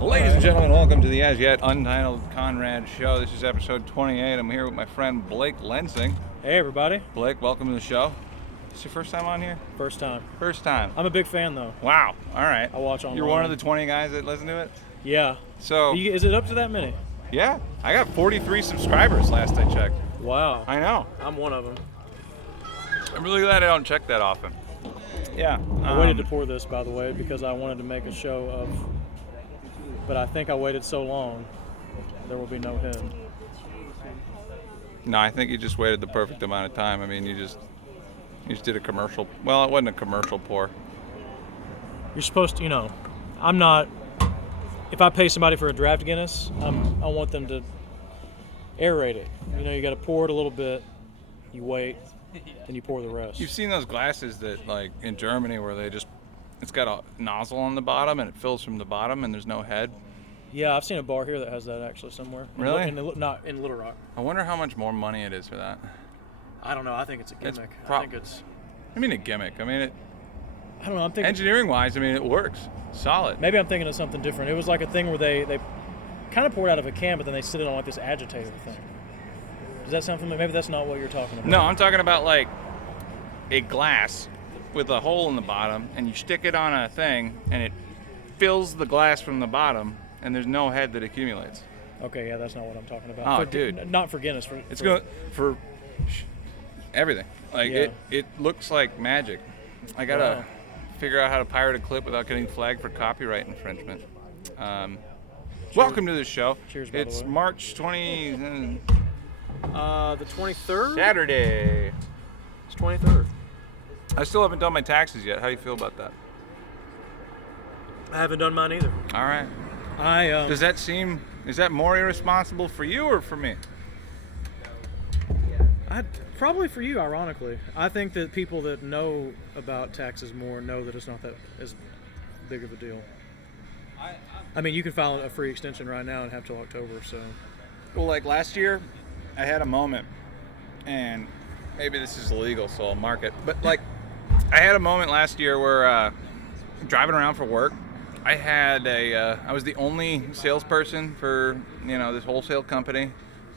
Ladies and gentlemen, welcome to the As Yet Untitled Conrad Show. This is episode 28. I'm here with my friend Blake Lensing. Hey everybody. Blake, welcome to the show. Is your first time on here? First time. First time. I'm a big fan though. Wow. All right. I watch online. You're one of the 20 guys that listen to it? Yeah. So, Is it up to that many? yeah. I got 43 subscribers last I checked. Wow. I know. I'm one of them. I'm really glad I don't check that often. Yeah. I waited to pour this, by the way, because I wanted to make a show of, but I think I waited so long, there will be no head. No, I think you just waited the perfect amount of time. I mean, you just did a commercial. Well, it wasn't a commercial pour. You're supposed to, I'm not, if I pay somebody for a draft Guinness, I want them to aerate it. You got to pour it a little bit, you wait, and you pour the rest. You've seen those glasses that, like, in Germany where it's got a nozzle on the bottom and it fills from the bottom and there's no head. Yeah, I've seen a bar here that has that actually somewhere. Really? Not in Little Rock. I wonder how much more money it is for that. I don't know. I think it's a gimmick. I mean, a gimmick. I mean, I don't know. I'm thinking engineering-wise, I mean, it works. Solid. Maybe I'm thinking of something different. It was like a thing where they kind of poured out of a can, but then they sit it on like this agitator thing. Does that sound familiar? Maybe that's not what you're talking about. No, I'm talking about like a glass with a hole in the bottom, and you stick it on a thing, and it fills the glass from the bottom, and there's no head that accumulates. Okay, yeah, that's not what I'm talking about. Oh, dude. Not for Guinness. It's going for everything. Like, Yeah. it looks like magic. I got to figure out how to pirate a clip without getting flagged for copyright infringement. Welcome to the show. Cheers, by the It's way. March 20... The 23rd? Saturday. It's 23rd. I still haven't done my taxes yet. How do you feel about that? I haven't done mine either. All right. Is that more irresponsible for you or for me? Probably for you, ironically. I think that people that know about taxes more know that it's not that as big of a deal. I mean, you can file a free extension right now and have till October, so. Well, like last year, I had a moment, and maybe this is illegal, so I'll mark it. But like, I had a moment last year where driving around for work, I was the only salesperson for this wholesale company,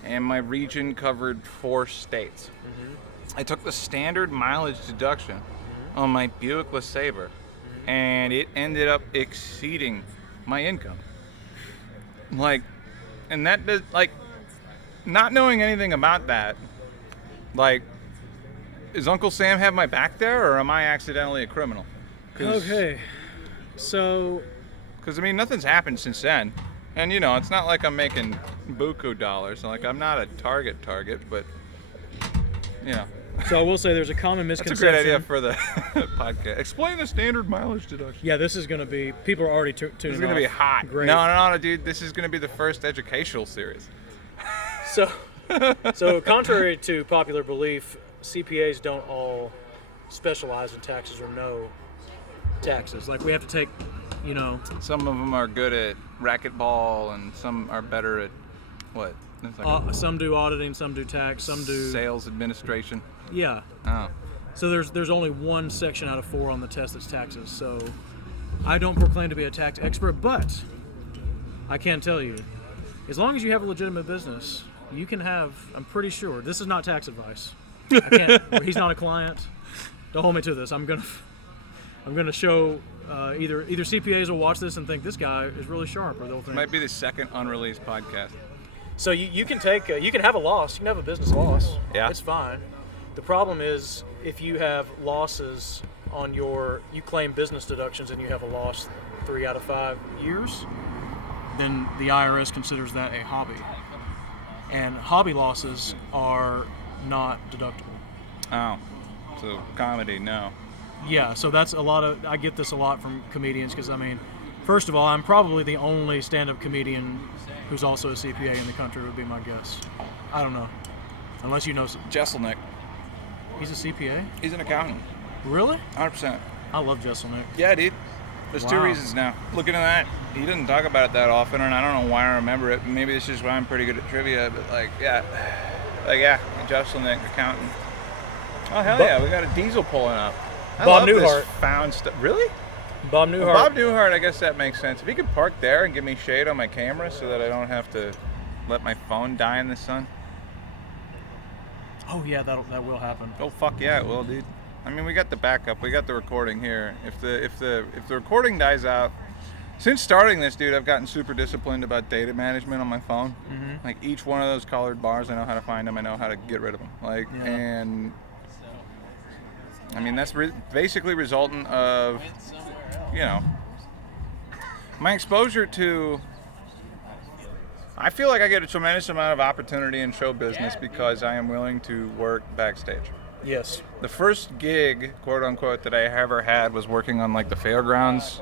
and my region covered 4 states. Mm-hmm. I took the standard mileage deduction on my Buick LeSabre, and it ended up exceeding my income. Like, and that does, like, not knowing anything about that, like, does Uncle Sam have my back there, or am I accidentally a criminal? Okay, so. Because, I mean, nothing's happened since then. And, it's not like I'm making buku dollars. Like, I'm not a target, but, So I will say there's a common That's a misconception. great idea for the podcast. Explain the standard mileage deduction. Yeah, this is going to be, people are already tuning This is going to be hot. Great. No, dude. This is going to be the first educational series. So contrary to popular belief, CPAs don't all specialize in taxes or know taxes. Like, we have to take, Some of them are good at racquetball, and some are better at what? It's like some do auditing, some do tax, some do sales administration. Yeah. Oh. So there's only one section out of 4 on the test that's taxes. So I don't proclaim to be a tax expert, but I can tell you, as long as you have a legitimate business, you can have. I'm pretty sure this is not tax advice. I can't. He's not a client. Don't hold me to this. I'm gonna show either CPAs will watch this and think this guy is really sharp, or they'll think Might be the second unreleased podcast. So you can take you can have a loss. You can have a business loss. Yeah. It's fine. The problem is if you have losses on you claim business deductions and you have a loss 3 out of 5 years, then the IRS considers that a hobby. And hobby losses are not deductible. Oh. So comedy, no. Yeah, so that's I get this a lot from comedians because, I mean, first of all, I'm probably the only stand-up comedian who's also a CPA in the country, would be my guess. I don't know. Unless you know. Jesselnick. He's a CPA? He's an accountant. Really? 100%. I love Jesselnick. Yeah, dude. There's 2 Wow. reasons now. Looking at that, he doesn't talk about it that often, and I don't know why I remember it. Maybe it's just why I'm pretty good at trivia, but Jesselnick, accountant. Oh, hell yeah, we got a diesel pulling up. I Bob love this Newhart. found stuff. Really? Bob Newhart. Bob Newhart, I guess that makes sense. If he could park there and give me shade on my camera so that I don't have to let my phone die in the sun. Oh yeah, that will happen. Oh fuck yeah, it will, dude. I mean, we got the backup. We got the recording here. If the recording dies out, since starting this, dude, I've gotten super disciplined about data management on my phone. Mm-hmm. Like each one of those colored bars, I know how to find them. I know how to get rid of them. Like, and I mean that's basically resultant of, you know, my exposure to. I feel like I get a tremendous amount of opportunity in show business because I am willing to work backstage. Yes. The first gig, quote unquote, that I ever had was working on like the fairgrounds.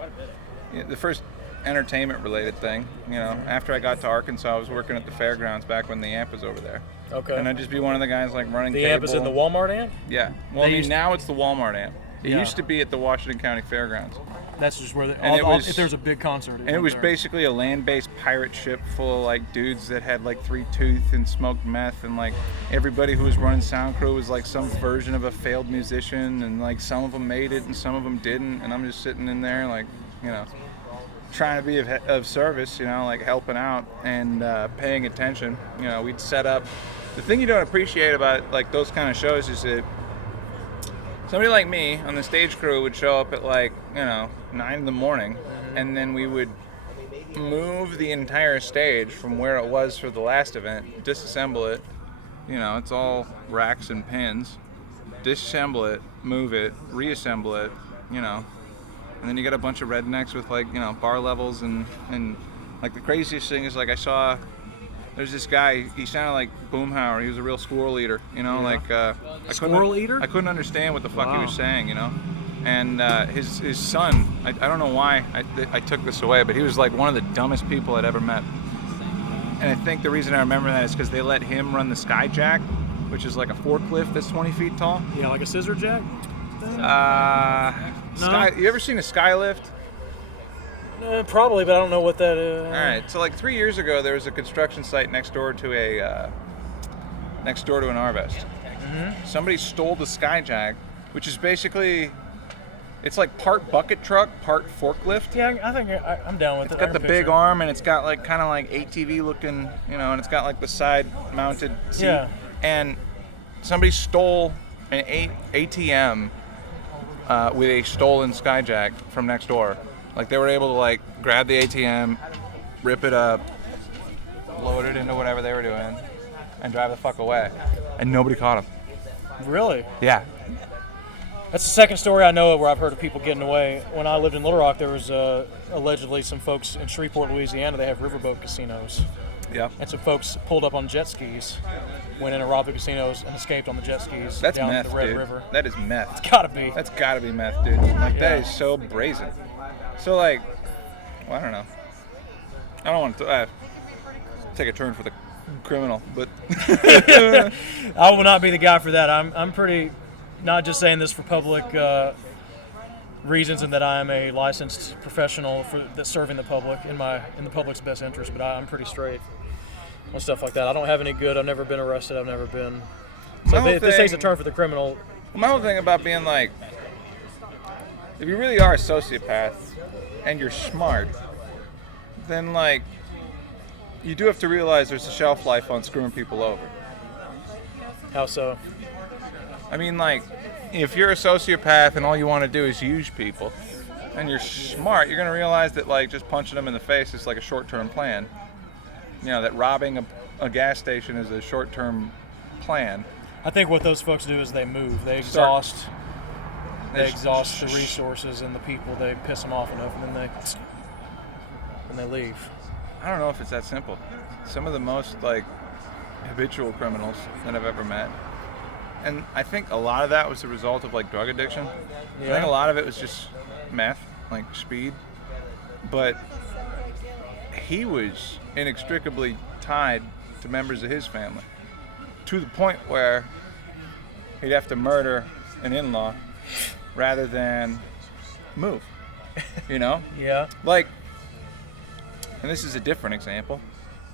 The first entertainment related thing, you know. After I got to Arkansas, I was working at the fairgrounds back when the amp was over there. Okay. And I'd just be one of the guys like running the cable. amp is in the Walmart amp? Yeah. Well, I mean, now it's the Walmart amp. It Yeah. used to be at the Washington County Fairgrounds. That's just where was- if there's a big concert. And it was basically a land-based pirate ship full of like dudes that had like 3 tooth and smoked meth, and like everybody who was running sound crew was like some version of a failed musician, and like some of them made it and some of them didn't, and I'm just sitting in there like, you know, trying to be of service, you know, like helping out and paying attention. You know, we'd set up. The thing you don't appreciate about like those kind of shows is that somebody like me on the stage crew would show up at like, you know, 9 in the morning, and then we would move the entire stage from where it was for the last event, disassemble it, you know, it's all racks and pins, disassemble it, move it, reassemble it, you know, and then you got a bunch of rednecks with like, you know, bar levels and like the craziest thing is like I saw there's this guy, he sounded like Boomhauer. He was a real squirrel eater, you know, like Squirrel eater? I couldn't understand what the fuck he Wow. was saying, you know. And his son, I don't know why I took this away, but he was like one of the dumbest people I'd ever met. And I think the reason I remember that is because they let him run the Skyjack, which is like a forklift that's 20 feet tall. Yeah, like a scissor jack? You ever seen a Skylift? Probably, but I don't know what that is. All right, so like 3 years ago, there was a construction site next door to an Arvest. Mm-hmm. Somebody stole the Skyjack, which is basically, it's like part bucket truck, part forklift. Yeah, I think I'm down with it. It's got the big arm, and it's got like kind of like ATV looking, you know, and it's got like the side mounted seat. Yeah. And somebody stole an ATM with a stolen Skyjack from next door. Like they were able to like grab the ATM, rip it up, load it into whatever they were doing, and drive the fuck away. And nobody caught them. Really? Yeah. That's the second story I know of where I've heard of people getting away. When I lived in Little Rock, there was allegedly some folks in Shreveport, Louisiana. They have riverboat casinos. Yeah. And some folks pulled up on jet skis, went in and robbed the casinos, and escaped on the jet skis That's down meth, the Red dude. River. That is meth. It's gotta be. That's gotta be meth, dude. Like that Yeah. is so brazen. So like, well, I don't know. I don't want to take a turn for the criminal, but I will not be the guy for that. I'm pretty, not just saying this for public reasons and that I am a licensed professional that's serving the public in the public's best interest, but I'm pretty straight on stuff like that. I don't have any good. I've never been arrested. I've never been. So if this takes a turn for the criminal. My whole thing about being like, if you really are a sociopath and you're smart, then like, you do have to realize there's a shelf life on screwing people over. How so? I mean, like, if you're a sociopath and all you want to do is use people, and you're smart, you're gonna realize that like just punching them in the face is like a short-term plan. You know, that robbing a gas station is a short-term plan. I think what those folks do is they move. They exhaust the resources and the people. They piss them off enough, and then they leave. I don't know if it's that simple. Some of the most like habitual criminals that I've ever met, and I think a lot of that was the result of like drug addiction. I think a lot of it was just meth, like speed. But he was inextricably tied to members of his family, to the point where he'd have to murder an in-law rather than move, you know? Yeah. Like, and this is a different example.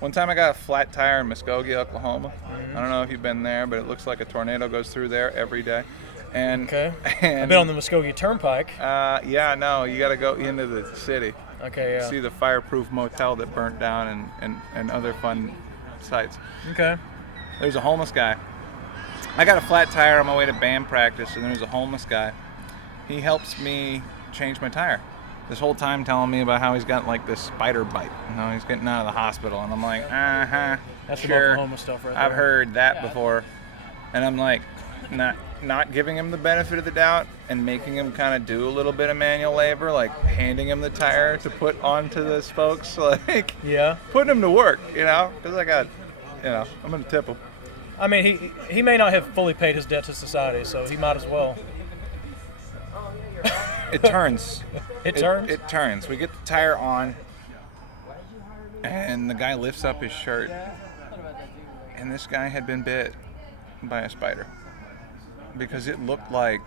One time I got a flat tire in Muskogee, Oklahoma. I don't know if you've been there, but it looks like a tornado goes through there every day. And Okay. and, I've been on the Muskogee Turnpike. Yeah, no, you got to go into the city. Okay, yeah. See the fireproof motel that burnt down and other fun sites. Okay. There's a homeless guy. I got a flat tire on my way to band practice, and there's a homeless guy. He helps me change my tire. This whole time telling me about how he's got like this spider bite. He's getting out of the hospital, and I'm like, That's some sure. Oklahoma stuff right there. I've heard that before, and I'm like, not giving him the benefit of the doubt and making him kind of do a little bit of manual labor, like handing him the tire to put onto the spokes, like putting him to work, because I got, I'm gonna tip him. I mean, he may not have fully paid his debt to society, so he might as well. It turns. It turns? It turns. We get the tire on, and the guy lifts up his shirt, and this guy had been bit by a spider. Because it looked like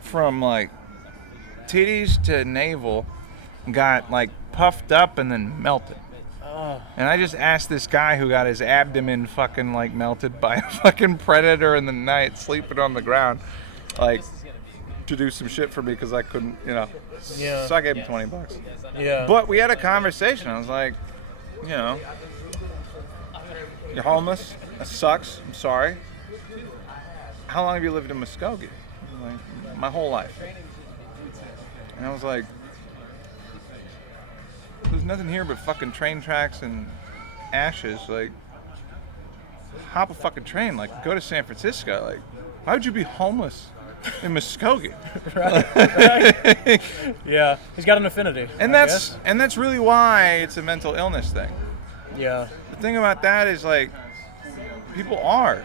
from like titties to navel got like puffed up and then melted. Oh. And I just asked this guy who got his abdomen fucking like melted by a fucking predator in the night sleeping on the ground, like, to do some shit for me because I couldn't, Yeah. So I gave him $20. Yeah. But we had a conversation. I was like, you're homeless. That sucks. I'm sorry. How long have you lived in Muskogee? Like, my whole life. And I was like, there's nothing here but fucking train tracks and ashes. Like, hop a fucking train. Like, go to San Francisco. Like, why would you be homeless in Muskogee? right. Yeah, he's got an affinity. And that's really why it's a mental illness thing. Yeah. The thing about that is, like, people are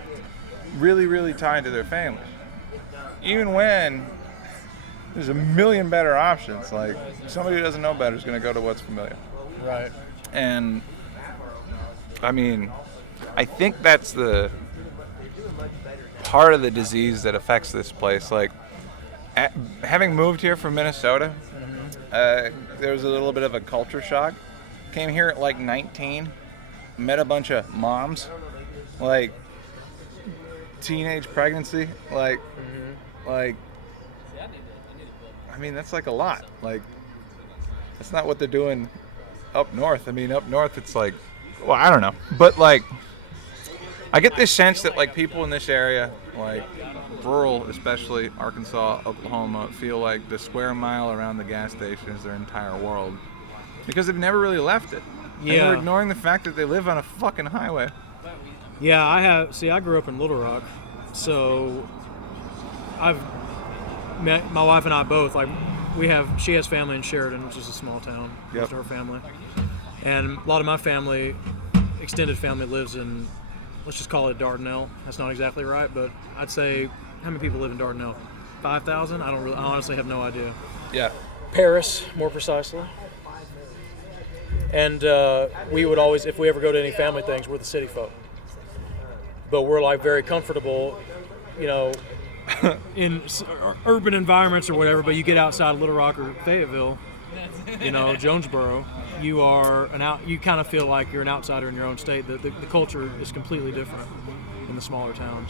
really, really tied to their families. Even when there's a million better options, like, somebody who doesn't know better is going to go to what's familiar. Right. And, I mean, I think that's the part of the disease that affects this place. Like, having moved here from Minnesota, there was a little bit of a culture shock. Came here at like 19, met a bunch of moms, like teenage pregnancy, like, I mean, that's like a lot. Like, that's not what they're doing up north. I mean, up north it's like, well, I don't know, but like, I get this sense that like people in this area, like rural, especially Arkansas, Oklahoma, feel like the square mile around the gas station is their entire world because they've never really left it. Yeah. And they're ignoring the fact that they live on a fucking highway. Yeah, I grew up in Little Rock, so I've met my wife and I both. Like, she has family in Sheridan, which is a small town. Yep. Most of her family, and a lot of my family, extended family, lives in, let's just call it Dardanelle. That's not exactly right, but I'd say, how many people live in Dardanelle? 5,000? I honestly have no idea. Yeah. Paris, more precisely. And we would always, if we ever go to any family things, we're the city folk. But we're like very comfortable, in urban environments or whatever. But you get outside of Little Rock or Fayetteville, Jonesboro, you kind of feel like you're an outsider in your own state. The culture is completely different in the smaller towns.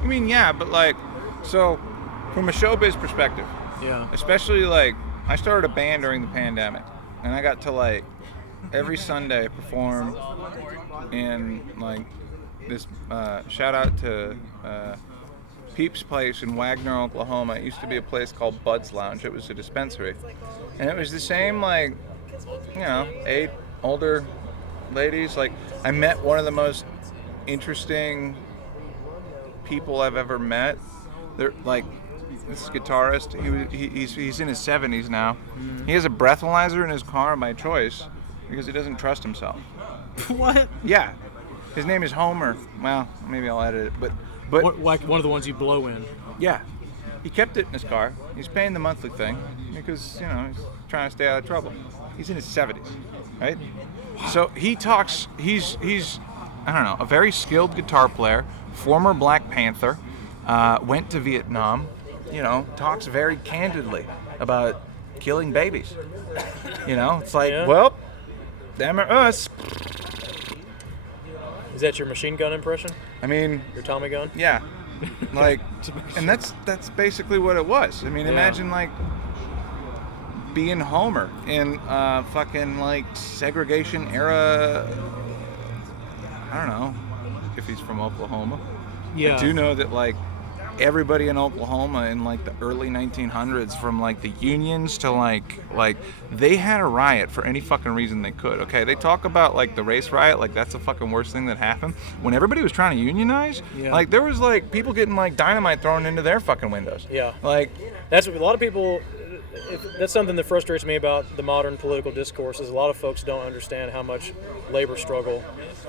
I mean, yeah, but like, so from a showbiz perspective, Yeah. especially like, I started a band during the pandemic, and I got to like every Sunday perform in like this shout out to Peep's Place in Wagner, Oklahoma. It used to be a place called Bud's Lounge. It was a dispensary, and it was the same, like, 8 older ladies. Like, I met one of the most interesting people I've ever met. They're like, this guitarist, he's in his 70s now. He has a breathalyzer in his car by choice because he doesn't trust himself. What? Yeah. His name is Homer. Well, maybe I'll edit it, but Like one of the ones you blow in. yeah. He kept it in his car. He's paying the monthly thing because, he's trying to stay out of trouble. He's in his 70s, right? So he talks, he's I don't know, a very skilled guitar player, former Black Panther, went to Vietnam, talks very candidly about killing babies. It's like, Yeah. well, them are us. Is that your machine gun impression? I mean, Your Tommy gun? yeah. Like, and that's basically what it was. I mean, imagine like being Homer in fucking like segregation era. I don't know if he's from Oklahoma. Yeah. I do know that like everybody in Oklahoma in like the early 1900s, from like the unions to like they had a riot for any fucking reason they could. Okay, they talk about like the race riot, like that's the fucking worst thing that happened. When everybody was trying to unionize, like there was like people getting like dynamite thrown into their fucking windows. Yeah. Like that's what a lot of people. That's something that frustrates me about the modern political discourse. Is a lot of folks don't understand how much labor struggle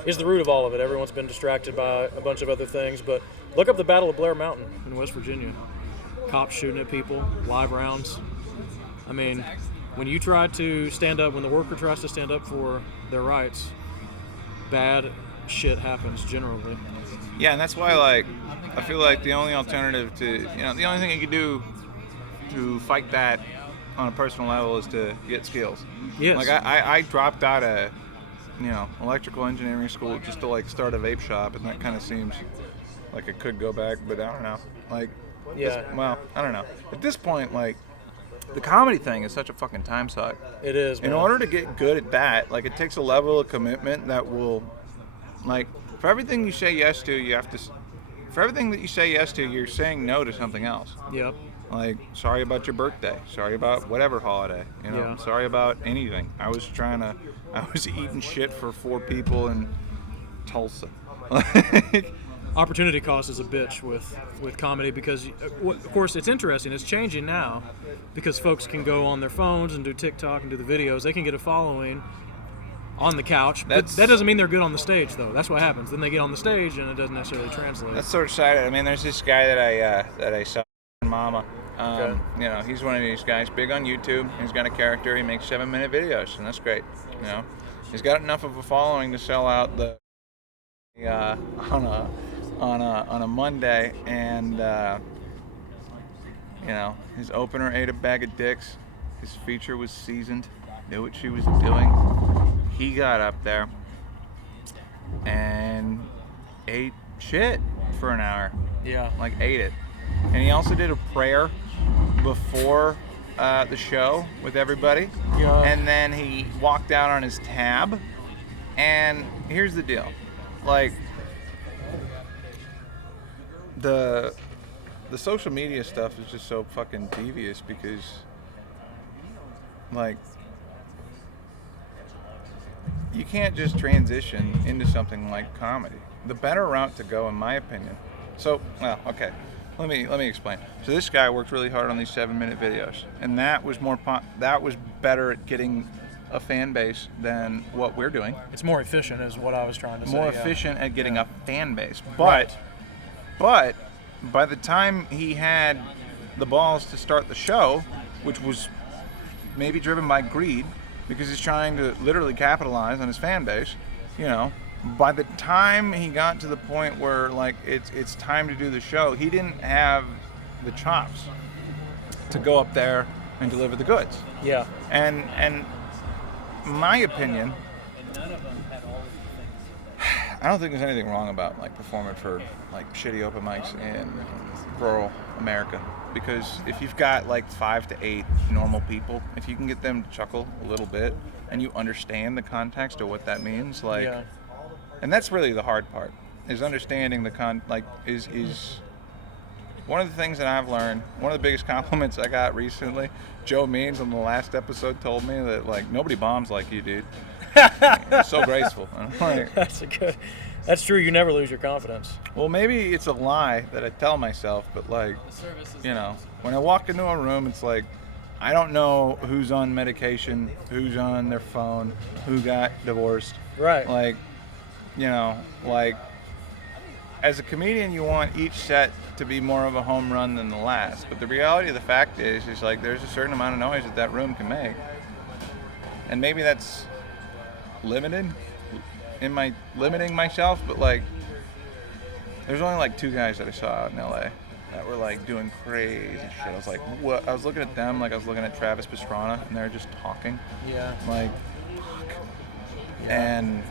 is the root of all of it. Everyone's been distracted by a bunch of other things, but look up the Battle of Blair Mountain in West Virginia. Cops shooting at people, live rounds. I mean, when you try to stand up, when the worker tries to stand up for their rights, bad shit happens generally. Yeah, and that's why like I feel like the only alternative to the only thing you could do to fight that on a personal level is to get skills. Yes. Like I dropped out of electrical engineering school just to like start a vape shop, and that kind of seems like it could go back, but I don't know. Like I don't know. At this point, like the comedy thing is such a fucking time suck. It is, man. In order to get good at that, like it takes a level of commitment that will, like, for everything you say yes to, you have to. For everything that you say yes to, you're saying no to something else. Yep. Like, sorry about your birthday. Sorry about whatever holiday. Sorry about anything. I was eating shit for 4 people in Tulsa. Opportunity cost is a bitch with comedy because, of course, it's interesting. It's changing now because folks can go on their phones and do TikTok and do the videos. They can get a following on the couch. But that doesn't mean they're good on the stage, though. That's what happens. Then they get on the stage and it doesn't necessarily translate. That's sort of sad. I mean, there's this guy that I saw, Mama. He's one of these guys, big on YouTube. He's got a character. He makes 7-minute videos, and that's great. He's got enough of a following to sell out the on a Monday, and his opener ate a bag of dicks. His feature was seasoned, knew what she was doing. He got up there and ate shit for an hour. Yeah. Like ate it. And he also did a prayer before the show with everybody. Yeah. And then he walked out on his tab. And here's the deal. Like, the social media stuff is just so fucking devious because, like, you can't just transition into something like comedy. The better route to go, in my opinion. So, well, okay. Let me explain. So this guy worked really hard on these 7-minute videos, and that was better at getting a fan base than what we're doing. It's more efficient, is what I was trying to say. More efficient at getting a fan base, but by the time he had the balls to start the show, which was maybe driven by greed, because he's trying to literally capitalize on his fan base, by the time he got to the point where like it's time to do the show, he didn't have the chops to go up there and deliver the goods. Yeah. And my opinion, I don't think there's anything wrong about like performing for like shitty open mics in rural America, because if you've got like 5 to 8 normal people, if you can get them to chuckle a little bit and you understand the context of what that means, like. Yeah. And that's really the hard part, is understanding is one of the things that I've learned. One of the biggest compliments I got recently, Joe Means on the last episode told me that like nobody bombs like you, dude. It's so graceful. Like, that's true. You never lose your confidence. Well, maybe it's a lie that I tell myself, but like, when I walk into a room, it's like I don't know who's on medication, who's on their phone, who got divorced. Right. Like. As a comedian, you want each set to be more of a home run than the last. But the reality of the fact is like there's a certain amount of noise that room can make. And maybe that's limiting myself, but like there's only like 2 guys that I saw out in LA that were like doing crazy shit. I was like, what? I was looking at them like I was looking at Travis Pastrana, and they're just talking. Yeah. Like, yeah. And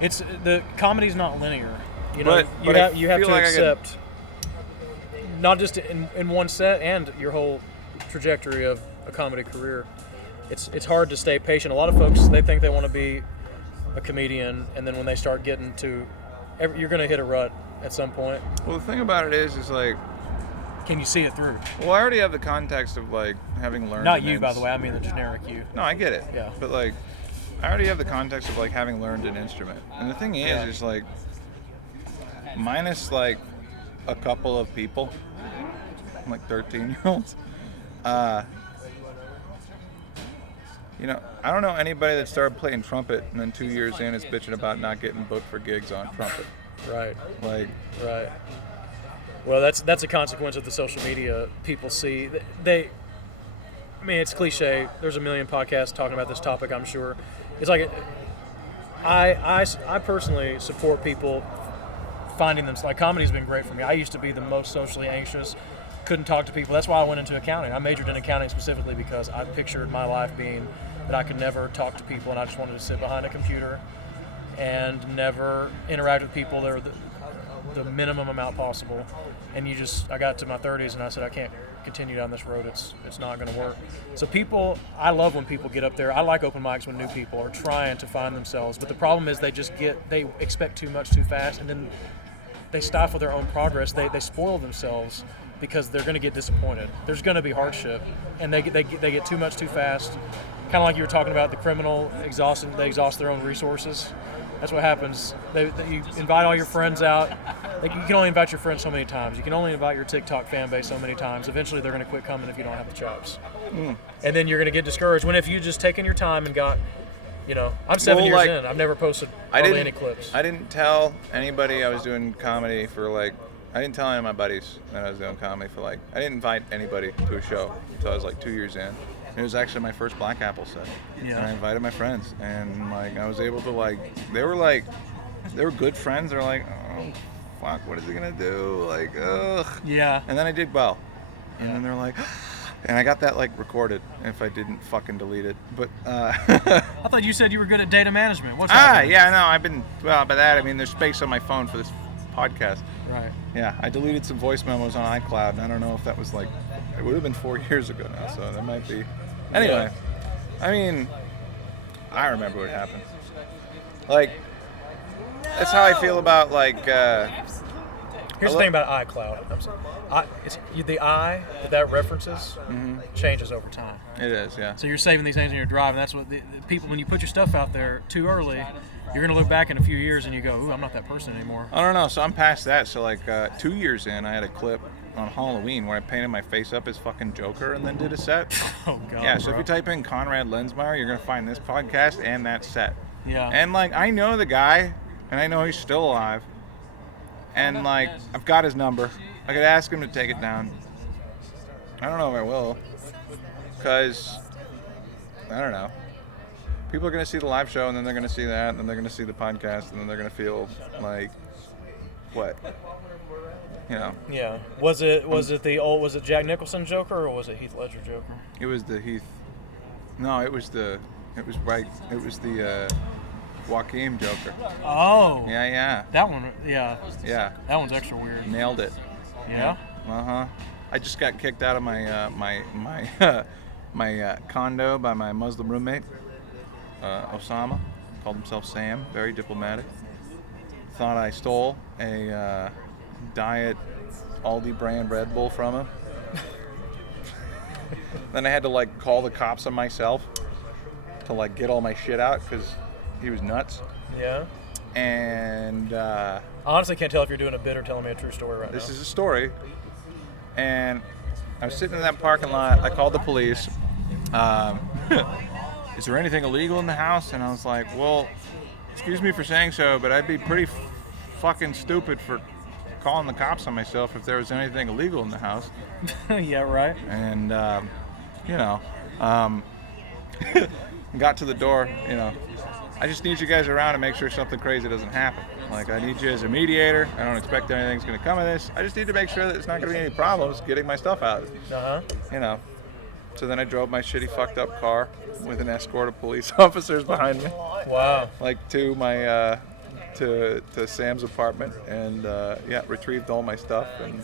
it's the comedy's not linear. You have to accept not just in one set and your whole trajectory of a comedy career. It's hard to stay patient. A lot of folks, they think they want to be a comedian, and then when they start getting to, you're going to hit a rut at some point. Well, the thing about it is like, can you see it through? well, I already have the context of like having learned. Not you, by the way. I mean the generic you. No, I get it. Yeah. But like, I already have the context of like having learned an instrument, and the thing is like, minus like a couple of people, like 13-year-olds. You know, I don't know anybody that started playing trumpet and then 2 years in is bitching about not getting booked for gigs on trumpet. Right. Like. Right. Well, that's a consequence of the social media people see. I mean, it's cliche. There's a million podcasts talking about this topic, I'm sure. It's like, I personally support people finding them. Like, comedy's been great for me. I used to be the most socially anxious, couldn't talk to people. That's why I went into accounting. I majored in accounting specifically because I pictured my life being that I could never talk to people, and I just wanted to sit behind a computer and never interact with people that are the minimum amount possible. And I got to my 30s and I said, I can't continue down this road. It's not going to work. So I love when people get up there. I like open mics when new people are trying to find themselves. But the problem is they expect too much too fast, and then they stifle their own progress. They spoil themselves because they're going to get disappointed. There's going to be hardship, and they get too much too fast. Kind of like you were talking about the criminal they exhaust their own resources. That's what happens. You invite all your friends out. You can only invite your friends so many times. You can only invite your TikTok fan base so many times. Eventually, they're going to quit coming if you don't have the chops. And then you're going to get discouraged. When if you just taken your time and got, I'm 7 years in. I've never posted hardly any clips. I didn't tell anybody I was doing comedy for I didn't tell any of my buddies that I was doing comedy for I didn't invite anybody to a show until I was 2 years in. It was actually my first Black Apple set. Yeah. And I invited my friends, and I was able to they were good friends. They're like, oh fuck, what is he gonna do? Ugh. Yeah. And then I did well. And then they're like, and I got that recorded if I didn't fucking delete it. But I thought you said you were good at data management. What's happening? Yeah, no, I've been by that I mean there's space on my phone for this podcast. Right. Yeah, I deleted some voice memos on iCloud, and I don't know if that was it would have been 4 years ago now, so that might be. Anyway, I mean, I remember what happened. That's how I feel about Here's the thing about iCloud. It's the I that references changes over time. It is, yeah. So you're saving these things in your drive, and that's what the people. When you put your stuff out there too early, you're gonna look back in a few years and you go, "Ooh, I'm not that person anymore." I don't know. So I'm past that. So 2 years in, I had a clip on Halloween where I painted my face up as fucking Joker and then did a set. Oh god. Yeah. So if you type in Conrad Lensmeyer, you're gonna find this podcast and that set. Yeah. And I know the guy, and I know he's still alive. And I've got his number. I could ask him to take it down. I don't know if I will, because I don't know. People are gonna see the live show, and then they're gonna see that, and then they're gonna see the podcast, and then they're gonna feel what? Yeah. Was it Jack Nicholson Joker or was it Heath Ledger Joker? It was the Heath. No, it was the Joaquin Joker. Oh. Yeah. That one. Yeah. Yeah. That one's extra weird. Nailed it. Yeah. I just got kicked out of my my condo by my Muslim roommate, Osama. Called himself Sam. Very diplomatic. Thought I stole a Diet Aldi brand Red Bull from him. Then I had to call the cops on myself to get all my shit out because he was nuts. Yeah. And I honestly can't tell if you're doing a bit or telling me a true story right now. This is a story. And I was sitting in that parking lot. I called the police. Is there anything illegal in the house? And I was like, well, excuse me for saying so, but I'd be pretty fucking stupid for calling the cops on myself if there was anything illegal in the house. Yeah, right. And, got to the door, I just need you guys around to make sure something crazy doesn't happen. I need you as a mediator. I don't expect anything's going to come of this. I just need to make sure that there's not going to be any problems getting my stuff out. So then I drove my shitty fucked up car with an escort of police officers behind me. Wow. To my to Sam's apartment and retrieved all my stuff and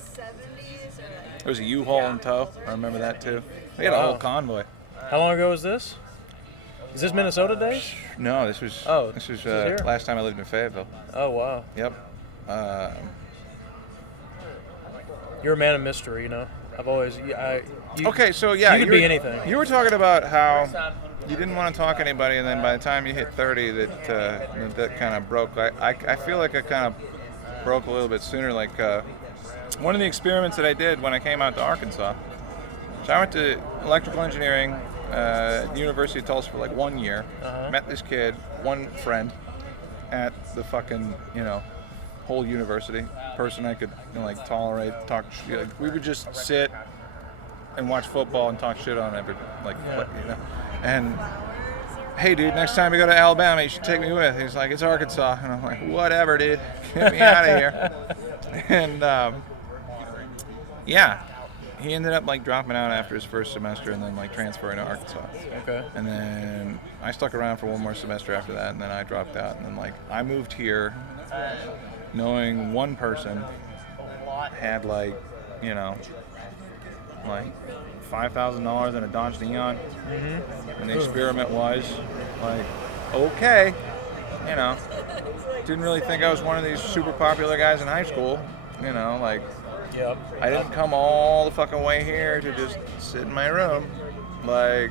There was a U-Haul in tow. I remember that too. We had a whole convoy. How long ago was this? Is this Minnesota days? No, this was last time I lived in Fayetteville. Oh, wow. Yep. You're a man of mystery, you know. I've always... Okay, so yeah. You could be anything. You were talking about how you didn't want to talk to anybody, and then by the time you hit 30, that kind of broke. I feel like I kind of broke a little bit sooner. Like one of the experiments that I did when I came out to Arkansas. So I went to electrical engineering at the University of Tulsa for like 1 year. Met this kid, one friend, at the fucking, whole university. Person I could tolerate, talk. We would just sit and watch football and talk shit on every, And hey, dude, next time you go to Alabama, you should take me with. He's like, it's Arkansas, and I'm like, whatever, dude, get me out of here. And he ended up dropping out after his first semester and then transferring to Arkansas. Okay. And then I stuck around for one more semester after that, and then I dropped out. And then I moved here, knowing one person had $5,000 in a Dodge Neon. And the experiment was okay, didn't really think I was one of these super popular guys in high school, Yep. I didn't come all the fucking way here to just sit in my room. I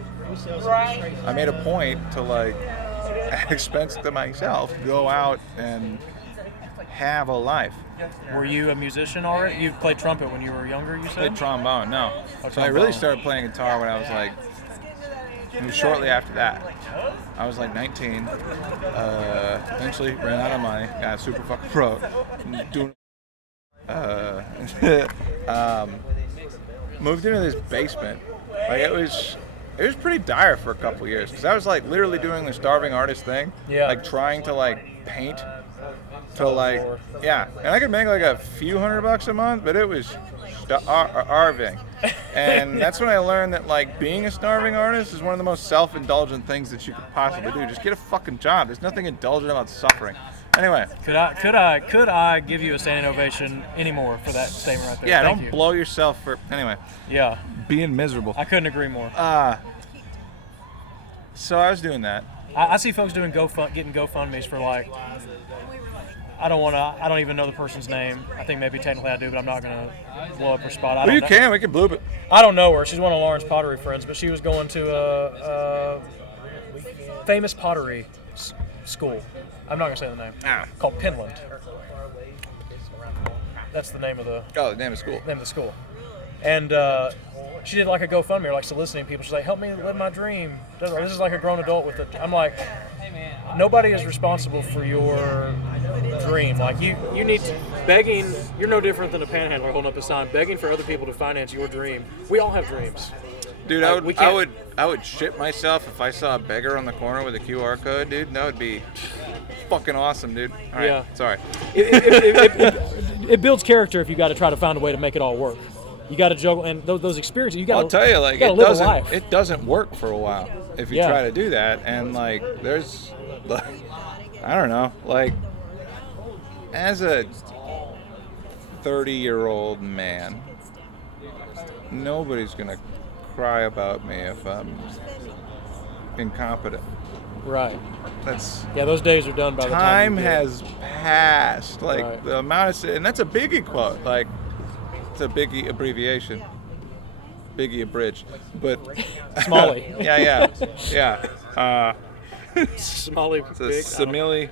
made a point to at expense to myself, go out and have a life. Were you a musician already? You played trumpet when you were younger, you said? Played trombone, no. So I really started playing guitar when I was it was shortly after that. I was 19. Eventually ran out of money, got super fucking broke. Moved into this basement. It was pretty dire for a couple years because I was literally doing the starving artist thing. Yeah. Trying to paint to and I could make a few $100 a month, but it was starving. And that's when I learned that being a starving artist is one of the most self-indulgent things that you could possibly do. Just get a fucking job. There's nothing indulgent about suffering. Anyway, could I give you a standing ovation anymore for that statement right there? Yeah, Thank don't you. blow yourself for anyway. Yeah, being miserable. I couldn't agree more. So I was doing that. I see folks doing getting GoFundMe's for I don't even know the person's name. I think maybe technically I do, but I'm not gonna blow up her spot. We can bloop it. I don't know her. She's one of Lauren's pottery friends, but she was going to a famous pottery school. I'm not gonna say the name. Called Pinland. That's the name of the. Oh, the name of school. Name of the school. And she did a GoFundMe or soliciting people. She's like, help me live my dream. This is a grown adult with it. I'm like, nobody is responsible for your dream. You need to begging. You're no different than a panhandler holding up a sign, begging for other people to finance your dream. We all have dreams. Dude, I would shit myself if I saw a beggar on the corner with a QR code, dude. That would be fucking awesome, dude. All right, yeah. Sorry. It builds character if you got to try to find a way to make it all work. You got to juggle, and those experiences, you got to. I'll tell you, live a life. It doesn't work for a while if you try to do that, and there's, I don't know, as a 30-year-old man, nobody's gonna cry about me if I'm incompetent. Right. That's those days are done by the time has passed. The amount of, and that's a Biggie quote. It's a Biggie abbreviation. Biggie abridged, but Smalley. yeah. Smalley. It's a simile.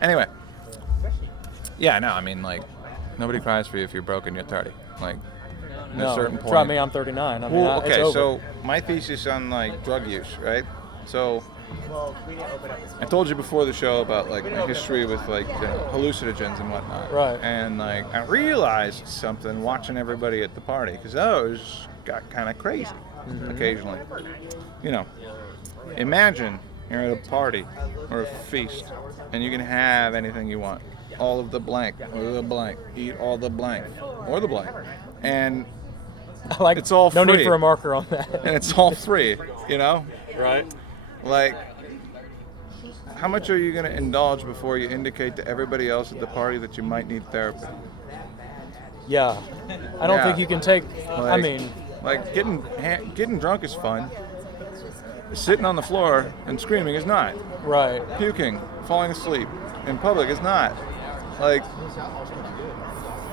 Anyway. Yeah, no, I mean nobody cries for you if you're broke and you're 30. At a certain point. Try me, I'm 39. I mean, okay, it's over. So my thesis on drug use, right? So I told you before the show about my history with hallucinogens and whatnot. Right. And I realized something watching everybody at the party because those got kind of crazy occasionally. Imagine you're at a party or a feast and you can have anything you want. All of the blank or the blank. Eat all the blank or the blank. And it's all free. No need for a marker on that. And it's all free, Right. How much are you going to indulge before you indicate to everybody else at the party that you might need therapy? Yeah. I don't Yeah. think you can take. I Like- mean, Like getting drunk is fun. Sitting on the floor and screaming is not. right. Puking, falling asleep in public is not. Like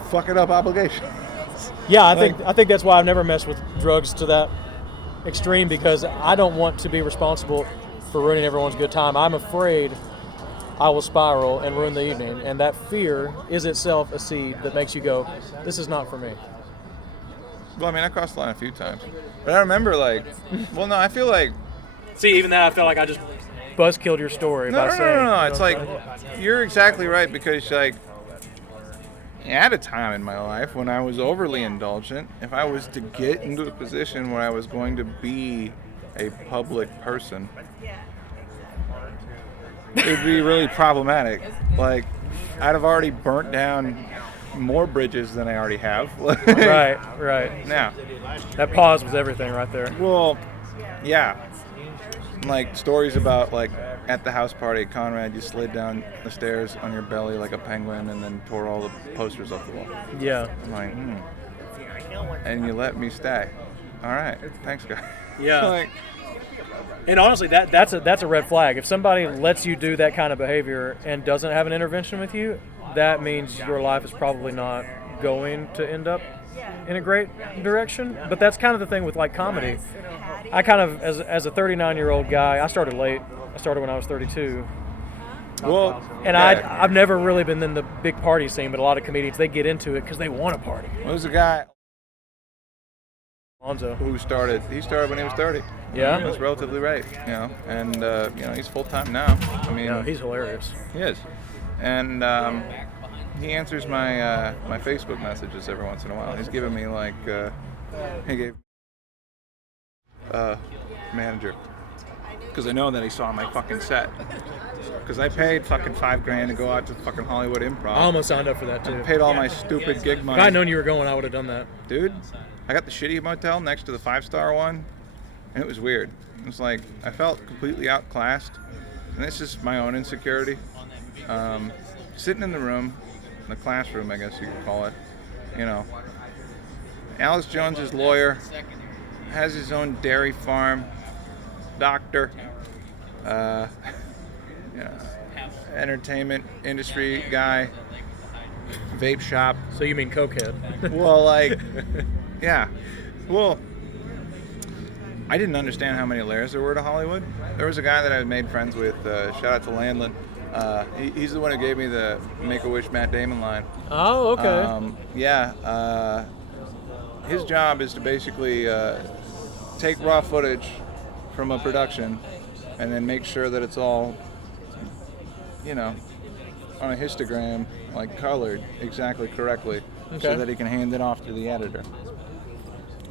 fucking up obligation. Yeah, I think that's why I've never messed with drugs to that extreme, because I don't want to be responsible for ruining everyone's good time. I'm afraid I will spiral and ruin the evening, and that fear is itself a seed that makes you go, "This is not for me." Well, I mean, I crossed the line a few times, but I remember like, well, no, I feel like See, even that, I felt like I just buzzkilled your story no. It's like you're exactly right, because like at a time in my life when I was overly indulgent, if I was to get into a position where I was going to be a public person, it would be really problematic. Like, I'd have already burnt down more bridges than I already have. right. Now, That pause was everything right there. well, yeah. Like stories about like at the house party at Conrad, you slid down the stairs on your belly like a penguin and then tore all the posters off the wall. Yeah. I'm like, and you let me stay. All right, thanks, guys. Yeah. Like, And honestly, that's a red flag. If somebody lets you do that kind of behavior and doesn't have an intervention with you, that means your life is probably not going to end up in a great direction. But that's kind of the thing with like comedy. I kind of, as a 39-year-old guy, I started late. I started when I was 32. well, And I've never really been in the big party scene, but a lot of comedians, they get into it because they want to party. there was a guy Alonzo. who started. He started when he was 30. Yeah? That's relatively right, you know. And you know, he's full time now. I mean, No, he's hilarious. he is, and he answers my my Facebook messages every once in a while. He's giving me like he gave manager, because I know that he saw my fucking set. Because I paid fucking $5,000 to go out to fucking Hollywood Improv. I almost signed up for that too. Paid all my stupid gig money. If I'd known you were going, I would have done that. Dude, I got the shitty motel next to the 5-star one, and it was weird. It was like I felt completely outclassed, and it's just my own insecurity. Sitting in the room, the classroom, I guess you could call it. You know, Alex Jones's lawyer, has his own dairy farm, doctor, entertainment industry guy, vape shop. So you mean cokehead? Well, like, yeah. Well, I didn't understand how many layers there were to Hollywood. There was a guy that I made friends with, shout out to Landlin. He's the one who gave me the Make-A-Wish Matt Damon line. Oh, okay. His job is to basically take raw footage from a production and then make sure that it's all, you know, on a histogram, like colored exactly correctly, Okay. so that he can hand it off to the editor.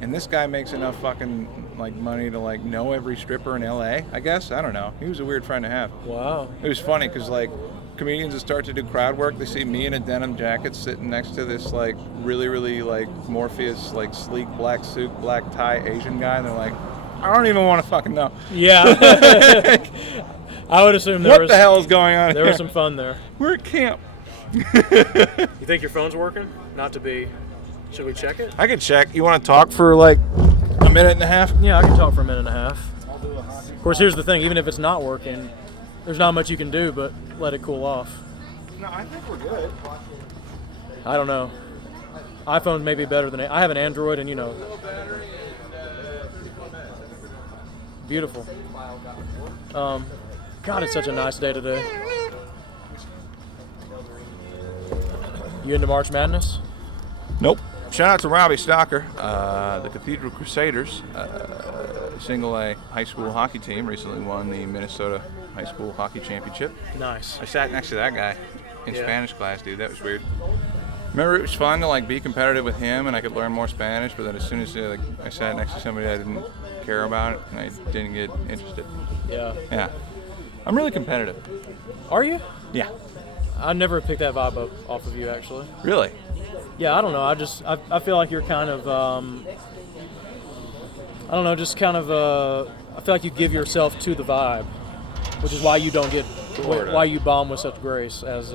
And this guy makes enough fucking like money to like know every stripper in LA, I guess. I don't know. He was a weird friend to have. Wow. It was funny because like comedians that start to do crowd work, they see me in a denim jacket sitting next to this like really like Morpheus like sleek black suit, black tie Asian guy, and they're like, I don't even want to fucking know. Yeah. I would assume What the hell is going on there here? was some fun there. We're at camp. You think your phone's working? Not to be. Should we check it? I can check. You want to talk for like a minute and a half? Yeah, I can talk for a minute and a half. Of course, here's the thing. Even if it's not working, there's not much you can do but let it cool off. No, I think we're good. I don't know. iPhone may be better than I have an Android, and you know. Beautiful. God, it's such a nice day today. You into March Madness? Nope. Shout out to Robbie Stocker, the Cathedral Crusaders, single A high school hockey team, recently won the Minnesota High School Hockey Championship. Nice. I sat next to that guy in Yeah. Spanish class, dude. That was weird. Remember, it was fun to like be competitive with him, and I could learn more Spanish. But then as soon as like, I sat next to somebody I didn't care about, and I didn't get interested. Yeah. Yeah, I'm really competitive. Are you? Yeah. I never picked that vibe up off of you, actually. Really? Yeah, I don't know. I feel like you're kind of, I don't know, just kind of, I feel like you give yourself to the vibe, which is why you don't get, Sorta. why you bomb with such grace, as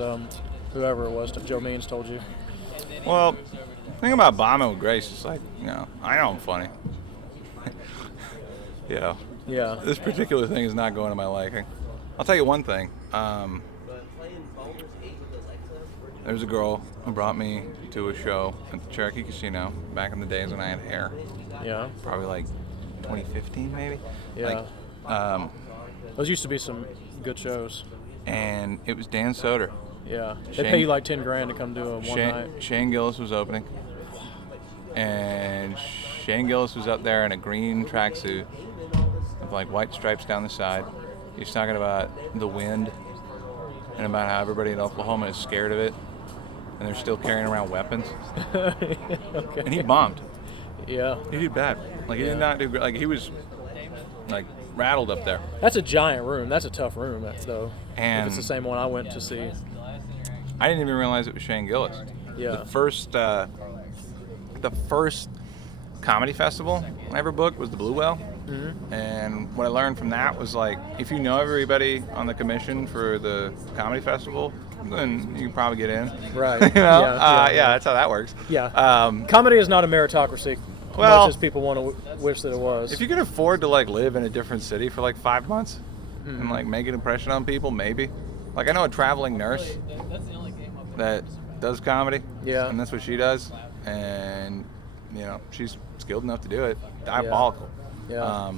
whoever it was, Joe Means told you. Well, The thing about bombing with Grace is like, I know I'm funny. Yeah. This particular thing is not going to my liking. I'll tell you one thing. There's a girl who brought me to a show at the Cherokee Casino back in the days when I had hair. Yeah. Probably like 2015 maybe. Yeah. Like, those used to be some good shows. And it was Dan Soder. Yeah. They pay you like $10,000 to come do a one night. Shane Gillis was opening. And Shane Gillis was up there in a green tracksuit with like white stripes down the side. He's talking about the wind and about how everybody in Oklahoma is scared of it and they're still carrying around weapons. Okay. And he bombed. Yeah. He did bad. Like he did not do like he was like rattled up there. That's a giant room. That's a tough room, though. And if it's the same one I went to see. I didn't even realize it was Shane Gillis. Yeah. The first comedy festival I ever booked was the Blue Whale. Mm-hmm. And what I learned from that was like, if you know everybody on the commission for the comedy festival, then you can probably get in. Right. Yeah, that's how that works. Yeah. Comedy is not a meritocracy. Well, much as people want to wish that it was. If you can afford to like live in a different city for like 5 months and like make an impression on people, maybe. Like I know a traveling nurse that does comedy. Yeah. And that's what she does. And she's skilled enough to do it. Diabolical. Yeah.